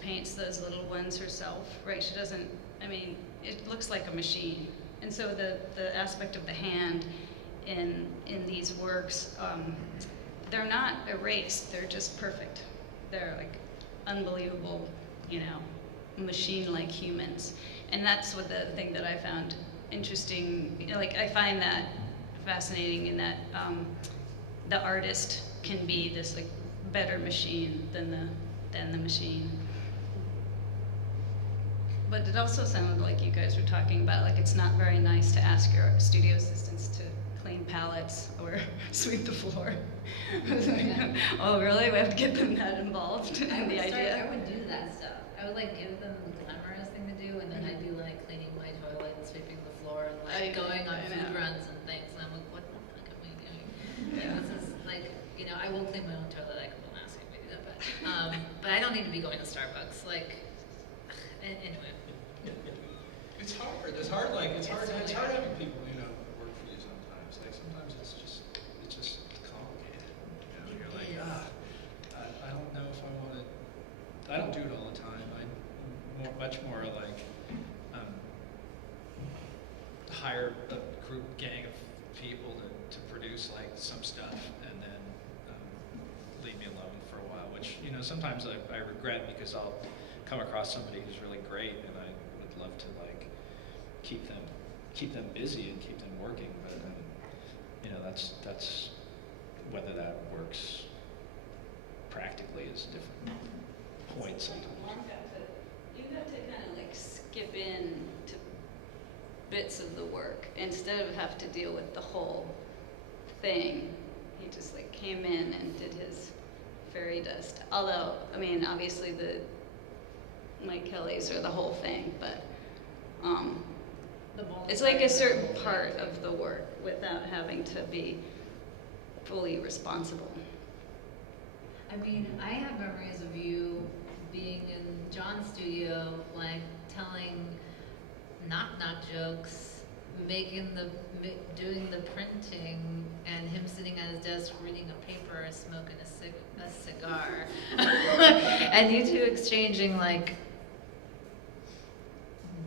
paints those little ones herself, right? She doesn't, it looks like a machine. And so the aspect of the hand in these works, they're not erased, they're just perfect. They're unbelievable, machine-like humans. And that's what the thing that I found interesting, I find that fascinating in that the artist can be this better machine than the machine. But it also sounded like you guys were talking about it's not very nice to ask your studio assistants to clean palettes or sweep the floor. Oh really? We have to get them that involved in the idea? I would do that stuff. I would give them the glamorous thing to do you, and then I'd be like cleaning my toilet and sweeping the floor and like going on food runs and things, and I'm like, what the fuck am I doing? And this is like, you know, I won't clean my own toilet. I won't ask anybody to do that, but I don't need to be going to Starbucks. Like, anyway. It's hard. It's hard. Like it's hard having people, you know, work for you sometimes. Like sometimes it's just complicated. You know, you're like, I don't know if I want to. I don't do it all the time. Much more like hire a gang of people to produce like some stuff and then leave me alone for a while. Which, you know, sometimes I regret, because I'll come across somebody who's really great and I would love to like keep them busy and keep them working, but you know, that's whether that works practically is a different point sometimes. You have to kind of like skip in to bits of the work instead of have to deal with the whole thing. He just like came in and did his fairy dust. Although, I mean, obviously the Mike Kelley's are the whole thing, but it's like a certain part of the work without having to be fully responsible. I mean, I have memories of you being in John's studio, like telling knock-knock jokes, doing the printing, and him sitting at his desk reading a paper, smoking a cigar, and you two exchanging like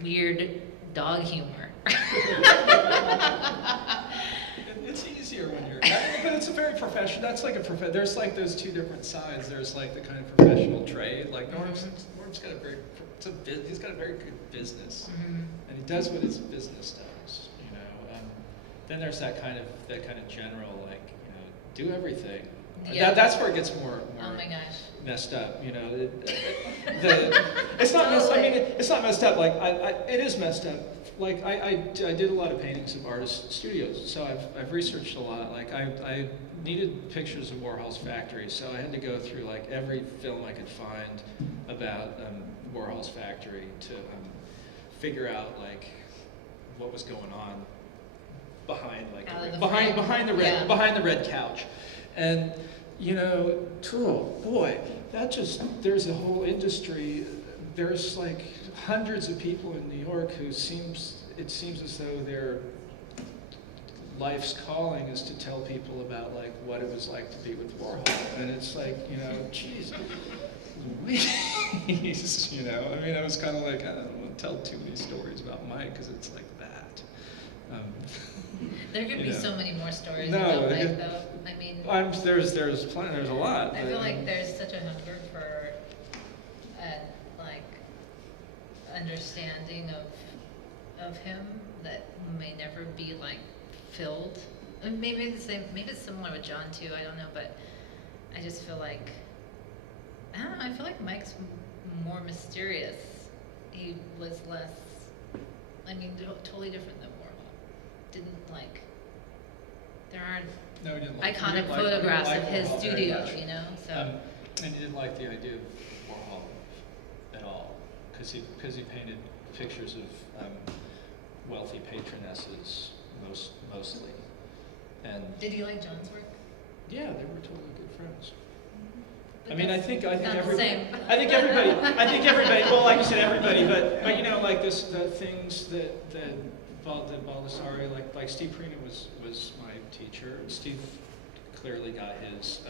weird dog humor. It's easier when you're, but it's a very professional. That's like a there's like those two different sides. There's like the kind of professional trade. Like Norm's got he's got a very good business, and he does what his business does. You know, and then there's that kind of general, like, you know, do everything. Yeah. That's where it gets more Oh my gosh. messed up. You know, it's not messed. I mean, it's not messed up. Like it is messed up. Like I did a lot of paintings of artist studios, so I've researched a lot. Like I needed pictures of Warhol's factory, so I had to go through like every film I could find about Warhol's factory to figure out like what was going on behind behind the red couch, and you know, oh boy, there's a whole industry. There's like hundreds of people in New York who it seems as though their life's calling is to tell people about like what it was like to be with Warhol, and it's like, you know, geez, Louise, you know, I mean, I was kind of like, I don't want to tell too many stories about Mike because it's like that. There could be so many more stories No, about Mike, though. I mean, there's plenty. There's a lot. I feel like there's such a hunger for like understanding of him that may never be like filled. I mean, maybe it's similar with John too. I don't know, but I just feel like I don't know. I feel like Mike's more mysterious. He was less. I mean, totally different than Warhol. Didn't like. There aren't iconic photographs of his studio, you know. So. And he didn't like the idea of Warhol at all, because he painted pictures of wealthy patronesses mostly. And did he like John's work? Yeah, they were totally good friends. But I mean, I think everybody. Same. I think everybody. Well, like you said, everybody. But you know, like the things that Baldessari, like Steve Perina was my teacher. Steve clearly got his.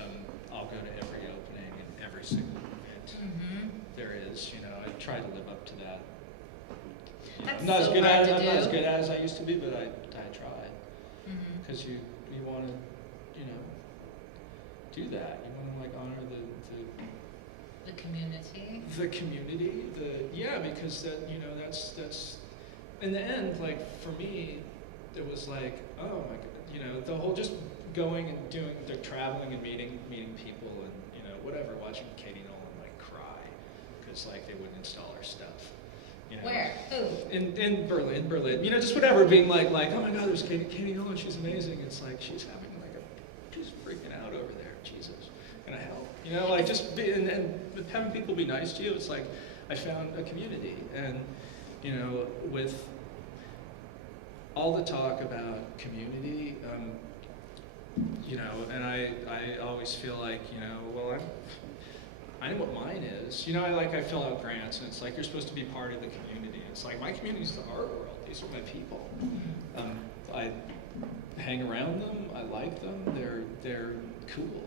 I'll go to every opening and every single event there is. You know, I try to live up to that. That's I'm not so as good hard at to it. I'm not do. as good at it as I used to be, but I tried. Because you want to, you know, do that. You want to like honor The community. the community. Because that, you know, that's in the end, like for me, it was like, oh my god, you know, the whole just going and doing, they're traveling and meeting people and, you know, whatever, watching Katie Nolan like cry because like they wouldn't install her stuff. You know? Where? Who? In Berlin. You know, just whatever, being like, oh my god, there's Katie Nolan, she's amazing. It's like she's having like she's freaking out over there. Jesus, can I help? You know, like just and having people be nice to you. It's like I found a community, and you know, with all the talk about community, you know, and I always feel like, you know, well, I know what mine is. You know, I fill out grants, and it's like, you're supposed to be part of the community. It's like, my community is the art world. These are my people. I hang around them. I like them. They're cool.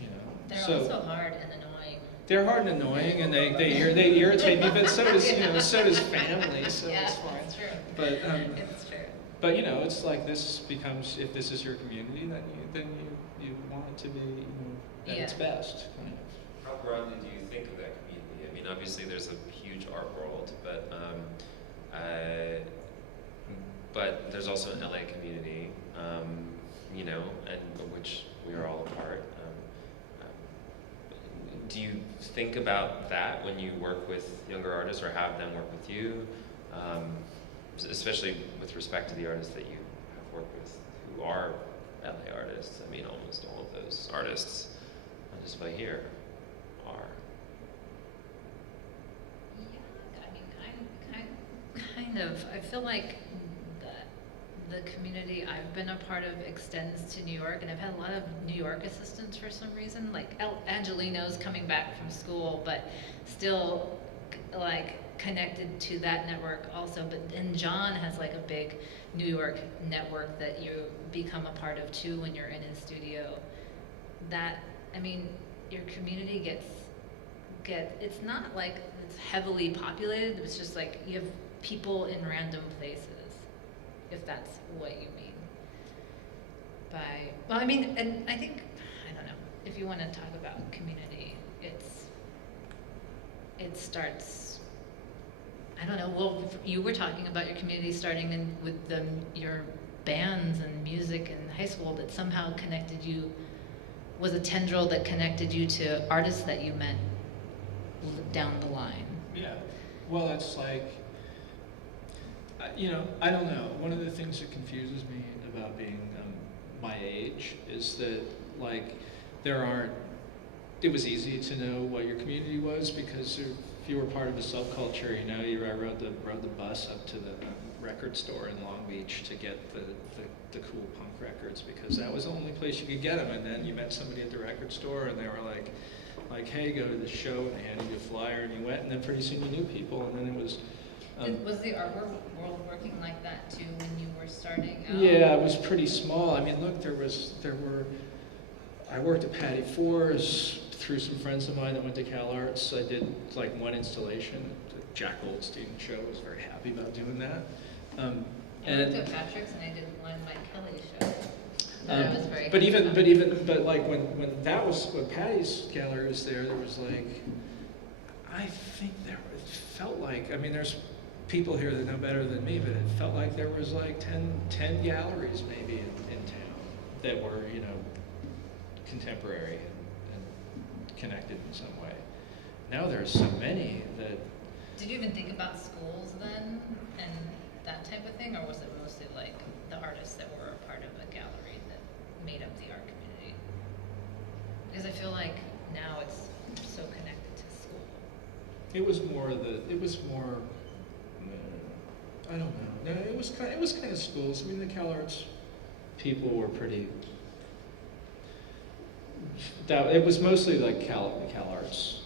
You know. They're also hard and annoying. They're hard and annoying, and they irritate me. But so does so does family. So Yeah, it's fine. it's true. But It's true. but you know, it's like this becomes, if this is your community, then you want it to be, you know, at its best. Kind of. How broadly do you think of that community? I mean, obviously there's a huge art world, but there's also an LA community, you know, and which we are all a part. Do you think about that when you work with younger artists or have them work with you, especially with respect to the artists that you have worked with who are LA artists? I mean, almost all of those artists on display here are. Yeah, I mean, kind of. I feel like the community I've been a part of extends to New York, and I've had a lot of New York assistants for some reason. Like Angelino's coming back from school, but still like connected to that network also. And John has like a big New York network that you become a part of too when you're in his studio. That, I mean, your community it's not like it's heavily populated. It's just like you have people in random places, if that's what you mean. Well, I mean, and I think, I don't know, if you want to talk about community, it starts, I don't know, well, you were talking about your community starting with your bands and music in high school that somehow connected you, was a tendril that connected you to artists that you met down the line. Yeah, well, it's like, you know, I don't know. One of the things that confuses me about being my age is that, like, it was easy to know what your community was because if you were part of a subculture, you know, I rode the bus up to the record store in Long Beach to get the cool punk records because that was the only place you could get them. And then you met somebody at the record store and they were like, hey, go to the show, and they handed you a flyer and you went, and then pretty soon you knew people, and then it was. Was the art world working like that too when you were starting out? Yeah, it was pretty small. I mean, look, I worked at Patty Ford's through some friends of mine that went to Cal Arts. I did like one installation at the Jack Goldstein show. I was very happy about doing that. I worked at Patrick's and I did one Mike Kelley show. That was very But like when Patty's gallery was there was like, I think it felt like, I mean, there's people here that know better than me, but it felt like there was like 10 galleries maybe in town that were, you know, contemporary and connected in some way. Now there's so many that. Did you even think about schools then and that type of thing, or was it mostly like the artists that were a part of a gallery that made up the art community? Because I feel like now it's so connected to school. It was more I don't know. No, it was kind of schools. I mean, the Cal Arts people were pretty. It was mostly like Cal Arts.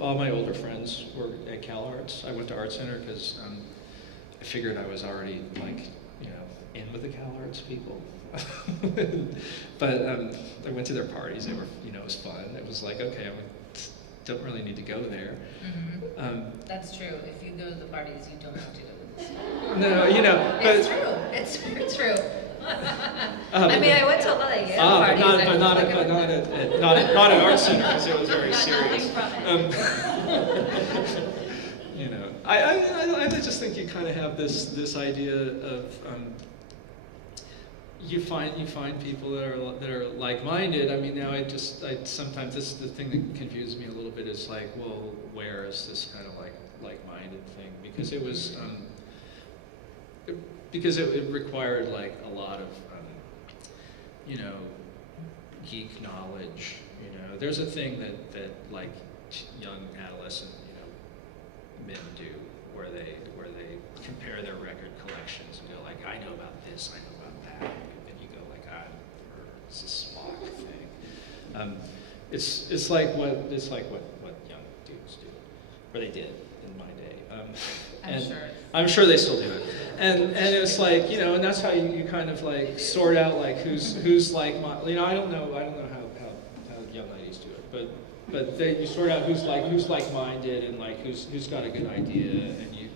All my older friends were at Cal Arts. I went to Art Center because I figured I was already like, you know, in with the Cal Arts people. But I went to their parties. They were, you know, it was fun. It was like, okay, I don't really need to go there. Mm-hmm. That's true. If you go to the parties, you don't have to go to the school. No, you know, but it's true. I mean, I went to a lot of Yale parties. But not at Art Center because it was very serious. You know, I just think you kind of have this idea of you find people that are like-minded. I mean, now I sometimes this is the thing that confuses me a little bit. Is like, well, where is this kind of like-minded thing? Because it was. Because it required like a lot of, you know, geek knowledge. You know, there's a thing that like young adolescent, you know, men do, where they compare their record collections and go like, I know about this, I know about that, and you go like, it's a smog thing. It's like what young dudes do, or they did in my day. I'm sure they still do it. And it's like, and that's how you kind of like sort out like who's like my, I don't know how young ladies do it, but you sort out who's like-minded and like who's got a good idea, and you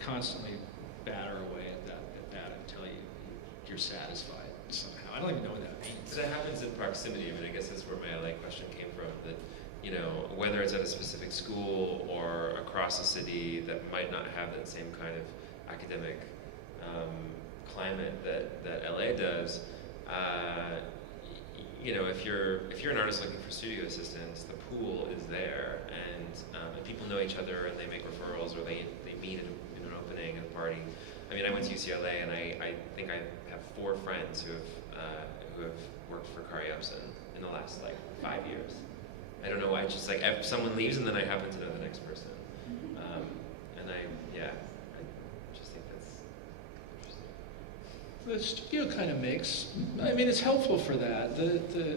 constantly batter away at that until you're satisfied somehow. I don't even know what that means. So that happens in proximity. I guess that's where my question came from. That whether it's at a specific school or across the city that might not have that same kind of academic climate that LA does. If you're an artist looking for studio assistants, the pool is there, and people know each other, and they make referrals, or they meet in an opening at a party. I went to UCLA, and I think I have 4 friends who have worked for Kari Epson in the last 5 years. I don't know why. It's just like someone leaves, and then I happen to know the next person. And I just think that's interesting. The studio kind of makes, it's helpful for that.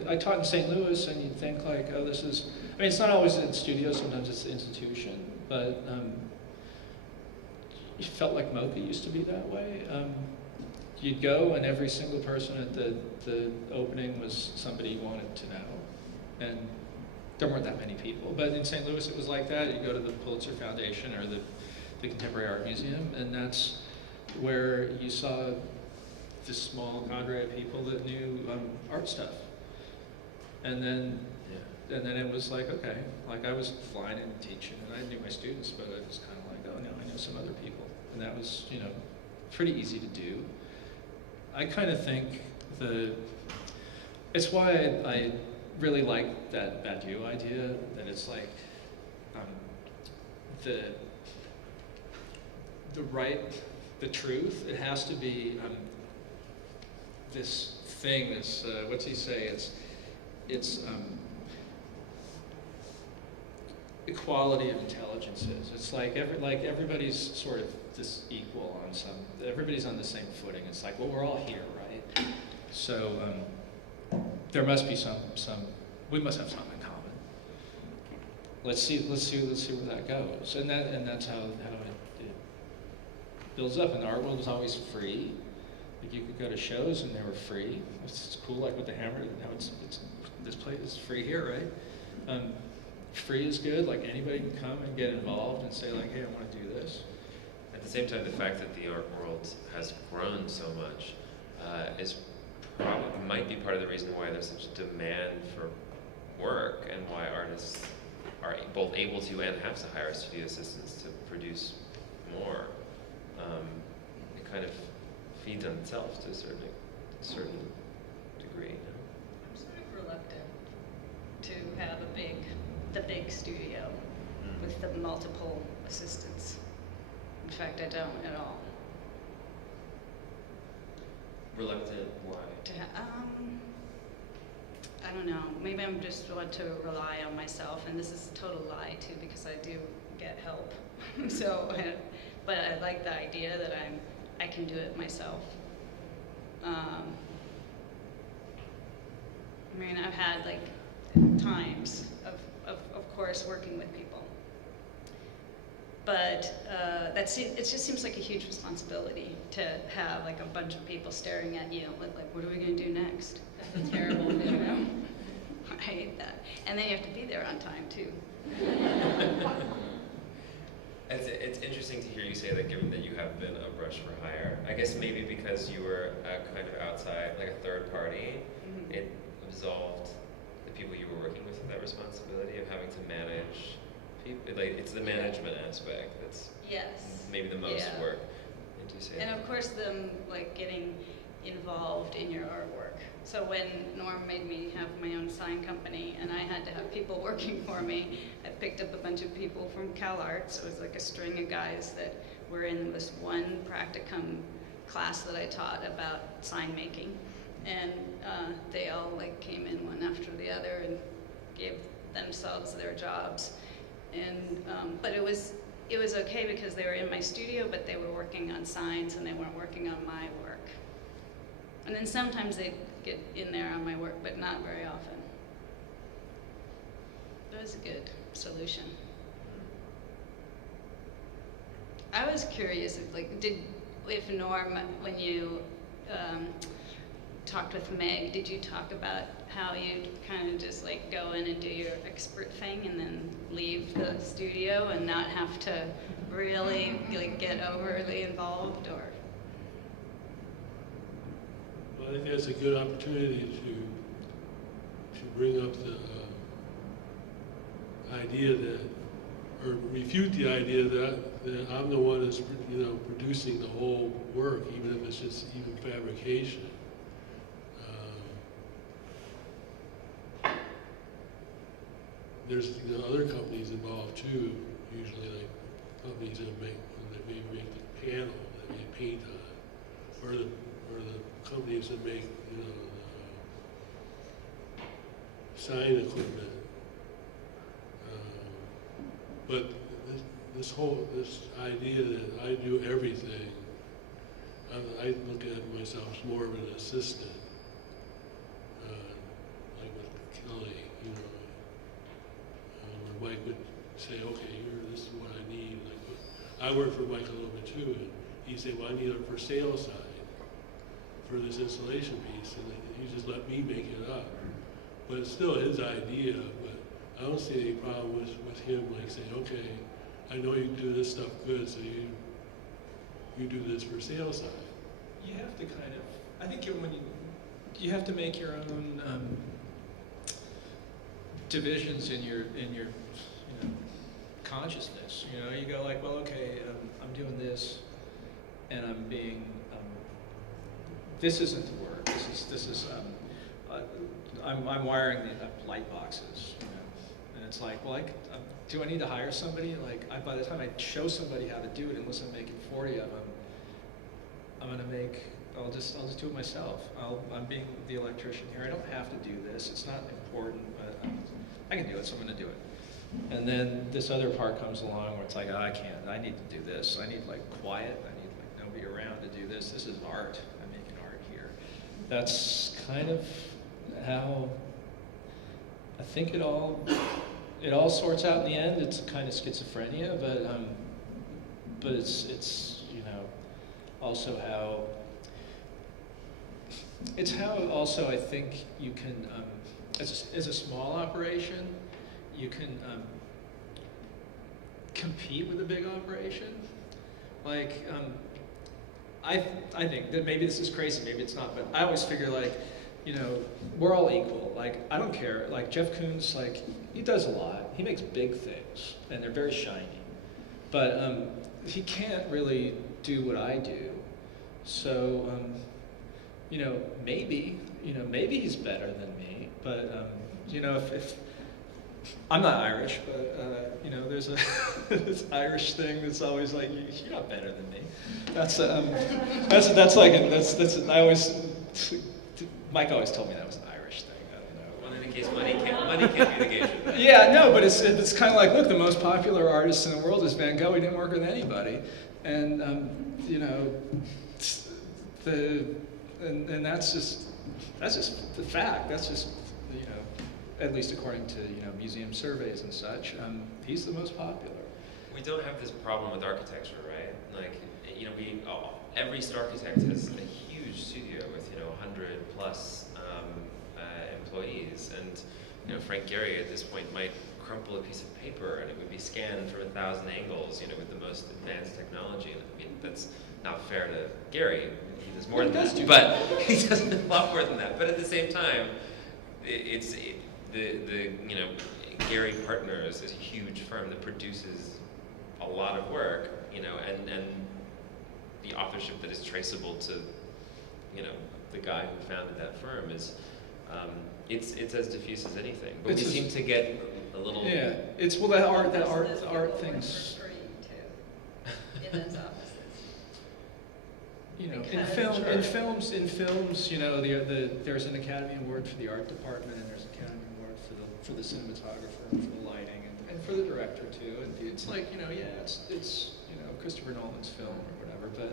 I taught in St. Louis, and you'd think like, oh, this is, it's not always in studio, sometimes it's the institution, but it felt like MoCA used to be that way. You'd go, and every single person at the opening was somebody you wanted to know, and there weren't that many people. But in St. Louis, it was like that. You go to the Pulitzer Foundation or the Contemporary Art Museum, and that's where you saw this small cadre of people that knew art stuff. And then it was like, okay, like I was flying in teaching, and I knew my students, but I was kind of like, oh no, I know some other people. And that was, pretty easy to do. I kind of think it's why I really like that Badiou idea, that it's like the truth, it has to be this thing, this, what's he say, it's equality of intelligences. It's like everybody's sort of this equal on everybody's on the same footing. It's like, well, we're all here, right? So there must be we must have something in common. Let's see where that goes. And that's how it builds up. And the art world was always free. Like you could go to shows and they were free. It's cool, like with the Hammer. Now it's this place is free here, right? Free is good. Like anybody can come and get involved and say like, hey, I want to do this. At the same time, the fact that the art world has grown so much might be part of the reason why there's such a demand for work, and why artists are both able to and have to hire studio assistants to produce more. It kind of feeds on itself to a certain degree. I'm sort of reluctant to have the big studio with the multiple assistants. In fact, I don't at all. Reluctant? Why? I don't know. Maybe I'm just want to rely on myself, and this is a total lie too, because I do get help. But I like the idea that I can do it myself. I've had like times of course working with people, but it just seems like a huge responsibility to have like a bunch of people staring at you, like what are we going to do next? That's terrible, I hate that. And then you have to be there on time too. It's interesting to hear you say that, given that you have been a brush for hire. I guess maybe because you were kind of outside, like a third party, it absolved the people you were working with of that responsibility of having to manage people. Like, it's the management aspect that's maybe the most work. Did you say and that? Of course, them like getting involved in your artwork. So when Norm made me have my own sign company and I had to have people working for me, I picked up a bunch of people from CalArts. So it was like a string of guys that were in this one practicum class that I taught about sign making. And they all like came in one after the other and gave themselves their jobs. And but it was it was okay because they were in my studio, but they were working on signs and they weren't working on my work. And then sometimes they'd get in there on my work, but not very often. That was a good solution. I was curious, if Norm, when you talked with Meg, did you talk about how you'd kind of just like go in and do your expert thing and then leave the studio and not have to really like get overly involved, or? Well, I think that's a good opportunity to bring up the idea that, or refute the idea that I'm the one that's, producing the whole work, even if it's just even fabrication. There's other companies involved too, usually like companies that may make the panel that you paint on, or the companies that make sign equipment. But this idea that I do everything, I look at myself as more of an assistant, like with Kelley, when Mike would say, okay, this is what I need. Like, I work for Mike a little bit too, and he'd say, well, I need a for sale sign for this installation piece, and he just let me make it up. But it's still his idea, but I don't see any problem with him like saying, okay, I know you do this stuff good, so you do this for sale sign. You have to kind of, I think when you have to make your own divisions in your consciousness. You go like, well, okay, I'm doing this, and I'm being this isn't the work. This is I'm wiring the light boxes, and it's like, well, do I need to hire somebody? Like, by the time I show somebody how to do it, unless I'm making 40 of them, I'll just do it myself. I'm being the electrician here. I don't have to do this. It's not important, but I can do it, so I'm going to do it. And then this other part comes along where it's like, I can't. I need to do this. I need like quiet. I need like nobody around to do this. This is art. I'm making art here. That's kind of how I think it all sorts out in the end. It's kind of schizophrenia, but it's also how also I think you can as a small operation you can compete with a big operation. Like I think that maybe this is crazy, maybe it's not, but I always figure like, we're all equal. Like, I don't care. Like, Jeff Koons, like, he does a lot. He makes big things, and they're very shiny. But he can't really do what I do. So, maybe he's better than me. But, if I'm not Irish, but, there's this Irish thing that's always like, you're not better than me. Mike always told me that was an Irish thing. I don't know. Well, in any case, money can't be the gauge of that. Yeah, no, but it's kind of like, look, the most popular artist in the world is Van Gogh. He didn't work with anybody, and and that's just the fact. That's just at least according to museum surveys and such. He's the most popular. We don't have this problem with architecture, right? Like, every architect has a huge studio with 100 plus employees, and Frank Gehry at this point might crumple a piece of paper and it would be scanned from 1,000 angles, with the most advanced technology. And I mean, that's not fair to Gehry. He does more than that, but he does a lot more than that. But at the same time, the Gehry Partners is a huge firm that produces a lot of work, and the authorship that is traceable to, the guy who founded that firm is, it's as diffuse as anything. But we seem to get a little. Yeah, it's the art things. In those offices. In films, there's an Academy Award for the art department, and there's an Academy Award for the cinematographer and for the lighting, and and for the director too. And it's like, you know, yeah, it's you know, Christopher Nolan's film or whatever, but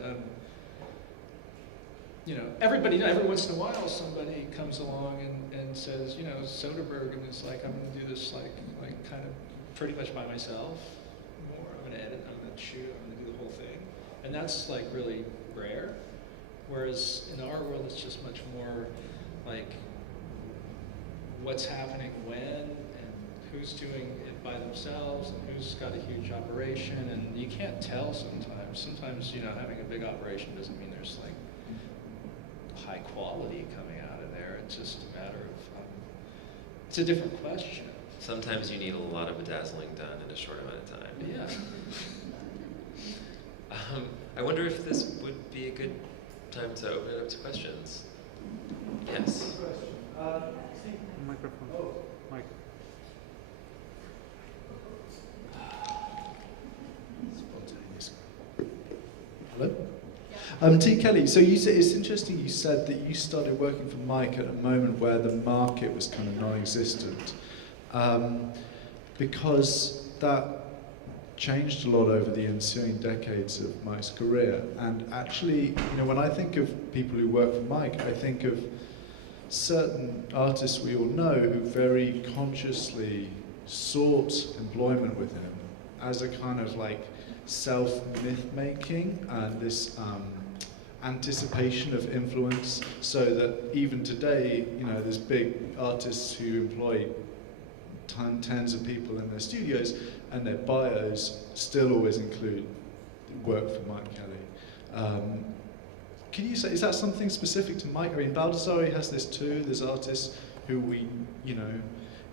you know, every once in a while somebody comes along and says, you know, Soderbergh, and it's like, I'm gonna do this like kind of pretty much by myself. More, I'm gonna edit, I'm gonna shoot, I'm gonna do the whole thing, and that's like really rare. Whereas in the art world, it's just much more like what's happening when, and who's doing it by themselves, and who's got a huge operation, and you can't tell sometimes. Sometimes, you know, having a big operation doesn't mean there's like high quality coming out of there. It's just a matter of, it's a different question. Sometimes you need a lot of bedazzling done in a short amount of time. Yeah. I wonder if this would be a good time to open it up to questions. Yes. Microphone. Oh. Mic. Hello? T. Kelley, so you said, it's interesting you said that you started working for Mike at a moment where the market was kind of non-existent, because that changed a lot over the ensuing decades of Mike's career. And actually, you know, when I think of people who work for Mike, I think of certain artists we all know who very consciously sought employment with him as a kind of like self-myth making and this anticipation of influence, so that even today, you know, there's big artists who employ tens of people in their studios, and their bios still always include work for Mike Kelley. Can you say, is that something specific to Mike? I mean, Baldessari has this too. There's artists who we, you know,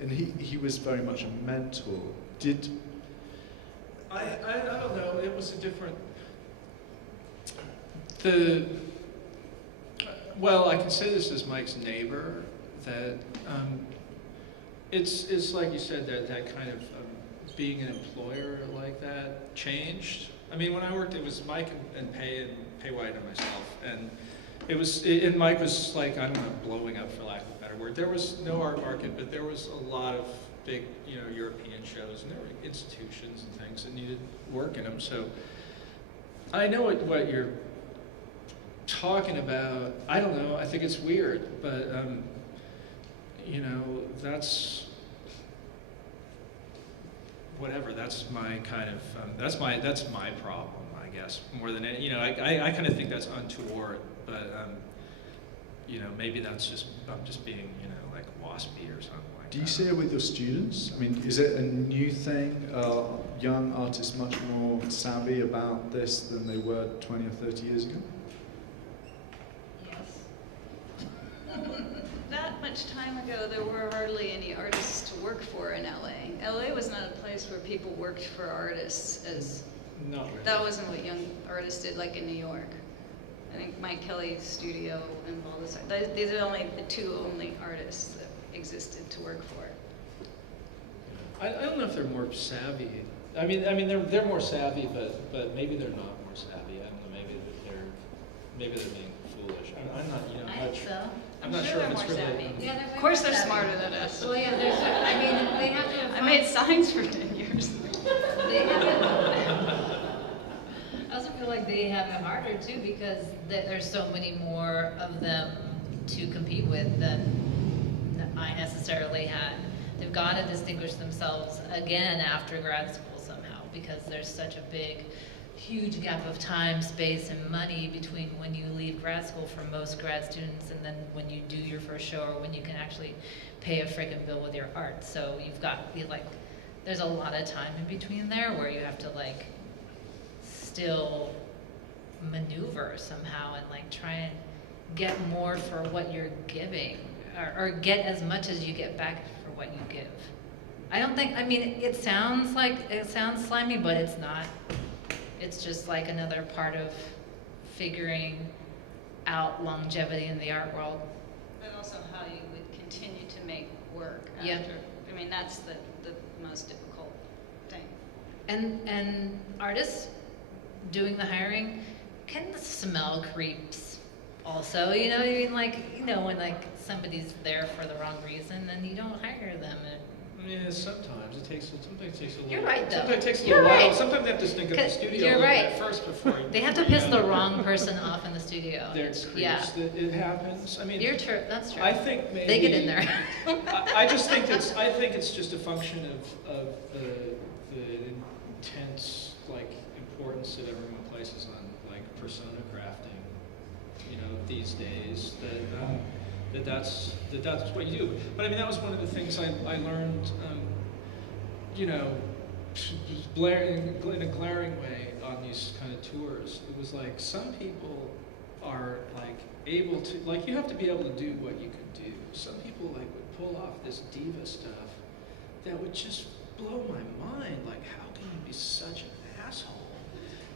and he was very much a mentor. I don't know, it was a different, well, I can say this as Mike's neighbor, that it's like you said, that kind of being an employer like that changed. I mean, when I worked, it was Mike and Fay Wray and myself, and and Mike was like, I don't know, blowing up for lack of a better word. There was no art market, but there was a lot of big, you know, European shows, and there were institutions and things that needed work in them. So I know what you're talking about. I don't know. I think it's weird, but you know, that's whatever. That's my kind of that's my problem, I guess, more than any, you know. I kind of think that's untoward, but you know, maybe that's just I'm just being, you know, like waspy or something. Do you see it with your students? I mean, is it a new thing? Are young artists much more savvy about this than they were 20 or 30 years ago? Yes. Not much time ago, there were hardly any artists to work for in LA. LA was not a place where people worked for artists, as Not really. that wasn't what young artists did, like in New York. I think Mike Kelley's studio and Baldessari, these are only the two only artists that existed to work for. I don't know if they're more savvy. I mean they're more savvy, but maybe they're not more savvy. I don't know. Maybe they're being foolish. I'm not. You know. I think so. I'm not sure they're if it's more really. savvy. Yeah, Of course they're smarter than us. Well, yeah, I mean, they have to. I made signs for 10 years. They have it. I also feel like they have it harder too, because there's so many more of them to compete with than I necessarily had. They've got to distinguish themselves again after grad school somehow, because there's such a big, huge gap of time, space, and money between when you leave grad school for most grad students and then when you do your first show, or when you can actually pay a freaking bill with your art. So you've got, like, there's a lot of time in between there where you have to, like, still maneuver somehow and, like, try and get more for what you're giving, or get as much as you get back for what you give. I don't think, I mean, it sounds slimy, but it's not. It's just like another part of figuring out longevity in the art world. But also how you would continue to make work after. Yeah. I mean, that's the most difficult thing. And artists doing the hiring can smell creeps also, you know what I mean? Like, you know, when like somebody's there for the wrong reason, then you don't hire them. Yeah, sometimes it takes a little. You're right, though. Sometimes it takes a You're little while. right. Sometimes they have to think of the 'Cause studio you're a little right. bit first before. They have to piss the wrong person off in the studio. They're creeps. Yeah. It happens. I mean, You're true. That's true. I think maybe They get in there. I just think it's just a function of the intense importance that everyone places on persona crafting, these days. That's what you do. But I mean, that was one of the things I learned. In a glaring way on these kind of tours. It was like some people are able to you have to be able to do what you can do. Some people would pull off this diva stuff that would just blow my mind. How can you be such an asshole?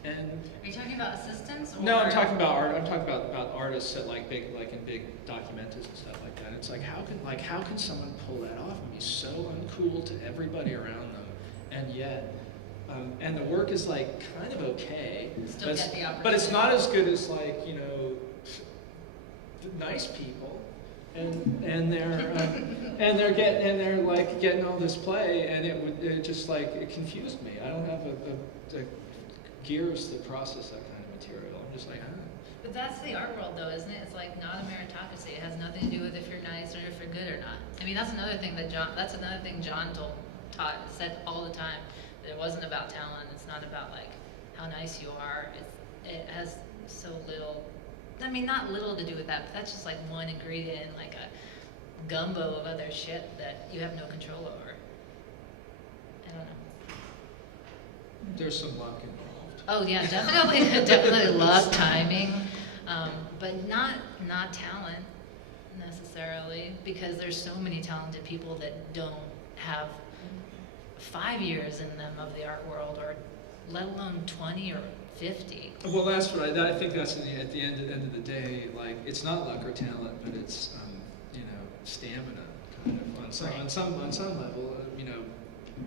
And Are you talking about assistants? Or? no, I'm talking about art. I'm talking about artists that big in big documentaries and stuff like that. It's how can someone pull that off and be so uncool to everybody around them, and yet and the work is kind of okay, Still get the opportunity. but it's not as good as nice people, and they're getting all this play, and it just it confused me. I don't have the gears that process that kind of material. I'm just But that's the art world, though, isn't it? It's not a meritocracy. It has nothing to do with if you're nice or if you're good or not. I mean, that's another thing John said all the time. That it wasn't about talent. It's not about how nice you are. It has so little. I mean, not little to do with that, but that's just one ingredient in a gumbo of other shit that you have no control over. I don't know. there's some luck involved. Oh yeah, definitely luck, timing, but not talent necessarily, because there's so many talented people that don't have 5 years in them of the art world, or let alone 20 or 50. Well, that's right. I think that's at the end of the day. It's not luck or talent, but it's stamina, kind of on some level.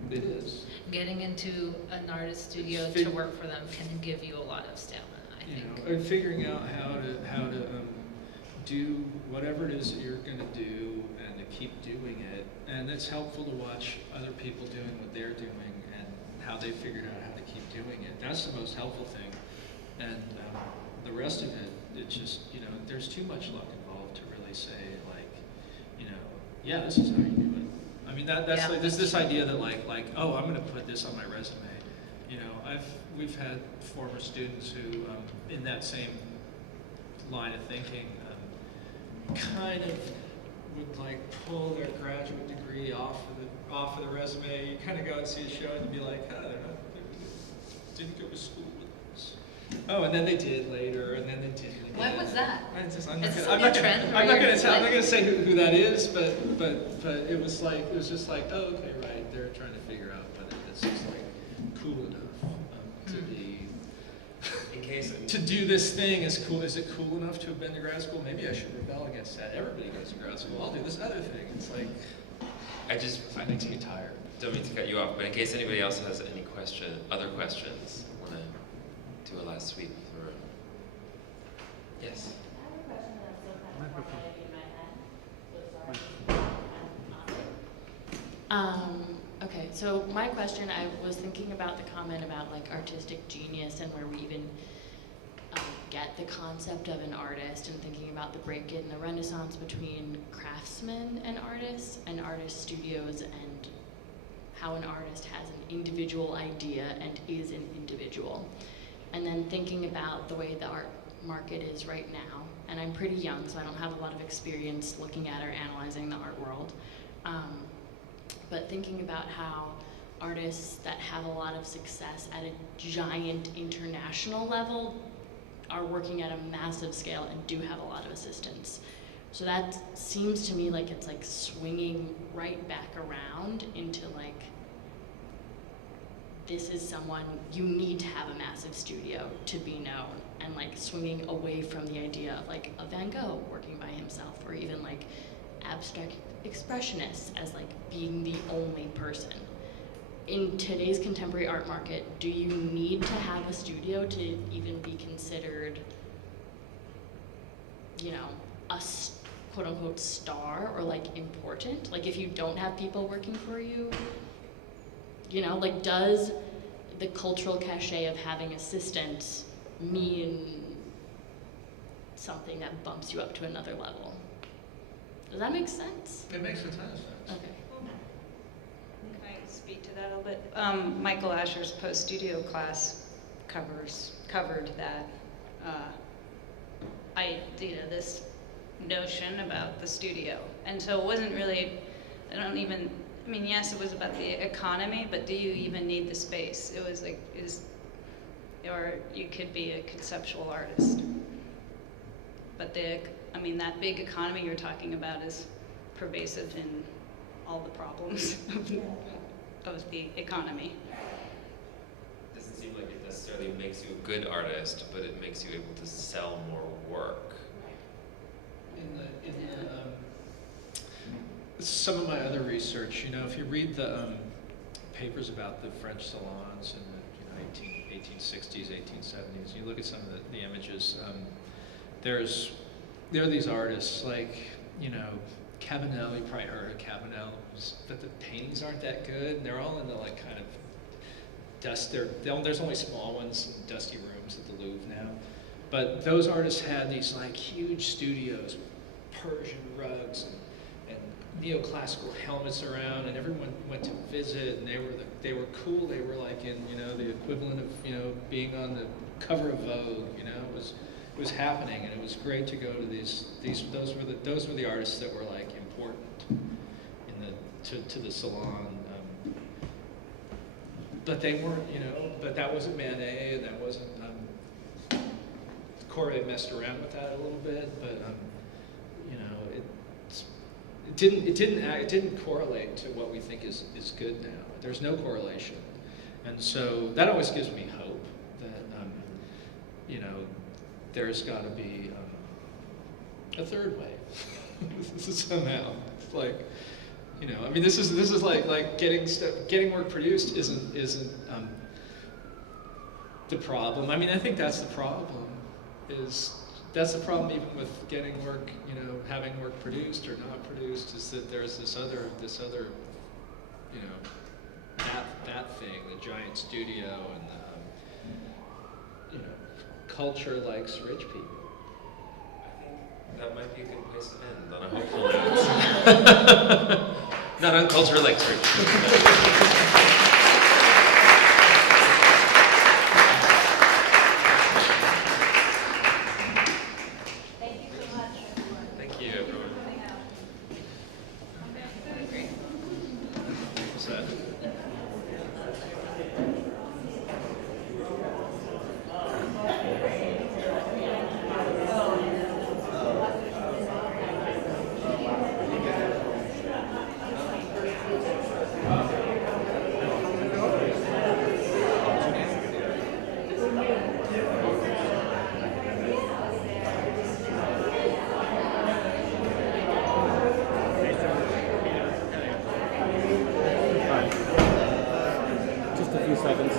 It is. Getting into an artist studio to work for them can give you a lot of stamina, I think. And figuring out how to do whatever it is that you're going to do, and to keep doing it. And it's helpful to watch other people doing what they're doing and how they figured out how to keep doing it. That's the most helpful thing. And the rest of it, it's just, there's too much luck involved to really say, yeah, this is how you do it. I mean, that's this idea that oh, I'm going to put this on my resume. We've had former students who, in that same line of thinking, kind of would pull their graduate degree off of the resume. You kind of go and see a show and you'd be like, oh, they didn't go to school with us. Oh, and then they did later, and then they did. When was that? I'm not going to say who that is, but it was just oh, okay, right. They're trying to figure out whether it's just cool enough to be. In case to do this thing is cool. Is it cool enough to have been to grad school? Maybe I should rebel against that. Everybody goes to grad school. I'll do this other thing. It's I makes me tired. Don't mean to cut you off, but in case anybody else has any other questions, I want to do a last sweep of the room. Yes. I have a question that's still kind of formulating in my head. So sorry. Okay, so my question, I was thinking about the comment about artistic genius and where we even get the concept of an artist, and thinking about the break in the Renaissance between craftsmen and artist studios, and how an artist has an individual idea and is an individual. And then thinking about the way the art market is right now, and I'm pretty young, so I don't have a lot of experience looking at or analyzing the art world, but thinking about how artists that have a lot of success at a giant international level are working at a massive scale and do have a lot of assistance. So that seems to me like it's swinging right back around into this is someone, you need to have a massive studio to be known, and swinging away from the idea of a Van Gogh working by himself, or even abstract expressionists as being the only person. In today's contemporary art market, do you need to have a studio to even be considered, quote unquote star or like important? Like if you don't have people working for you, you know, like does the cultural cachet of having assistants mean something that bumps you up to another level? Does that make sense? It makes a ton of sense. Okay. Can I speak to that a little bit? Michael Asher's post-studio class covered that idea, this notion about the studio. And so it wasn't really, yes, it was about the economy, but do you even need the space? It was like, or you could be a conceptual artist. But that big economy you're talking about is pervasive in all the problems of the economy. Doesn't seem like it necessarily makes you a good artist, but it makes you able to sell more work. Some of my other research, if you read the papers about the French salons in the 1860s, 1870s, you look at some of the images, there are these artists like, Cabanel, you probably heard of Cabanel, but the paintings aren't that good. They're all in the kind of dust. There's only small ones in dusty rooms at the Louvre now. But those artists had these huge studios with Persian rugs and neoclassical helmets around, and everyone went to visit, and they were cool. They were in the equivalent of being on the cover of Vogue. It was happening, and it was great to go to these. Those were the artists that were important to the salon. But they weren't, but that wasn't Manet, and that wasn't. Corey messed around with that a little bit, but it didn't correlate to what we think is good now. There's no correlation, and so that always gives me hope that there's got to be a third way somehow. This is like getting work produced isn't the problem. I think that's the problem. That's the problem even with getting work, having work produced or not produced, is that there's this other, that thing, the giant studio, and culture likes rich people. I think that might be a good place to end on a hopeful note. Not on culture likes rich people. Just a few seconds.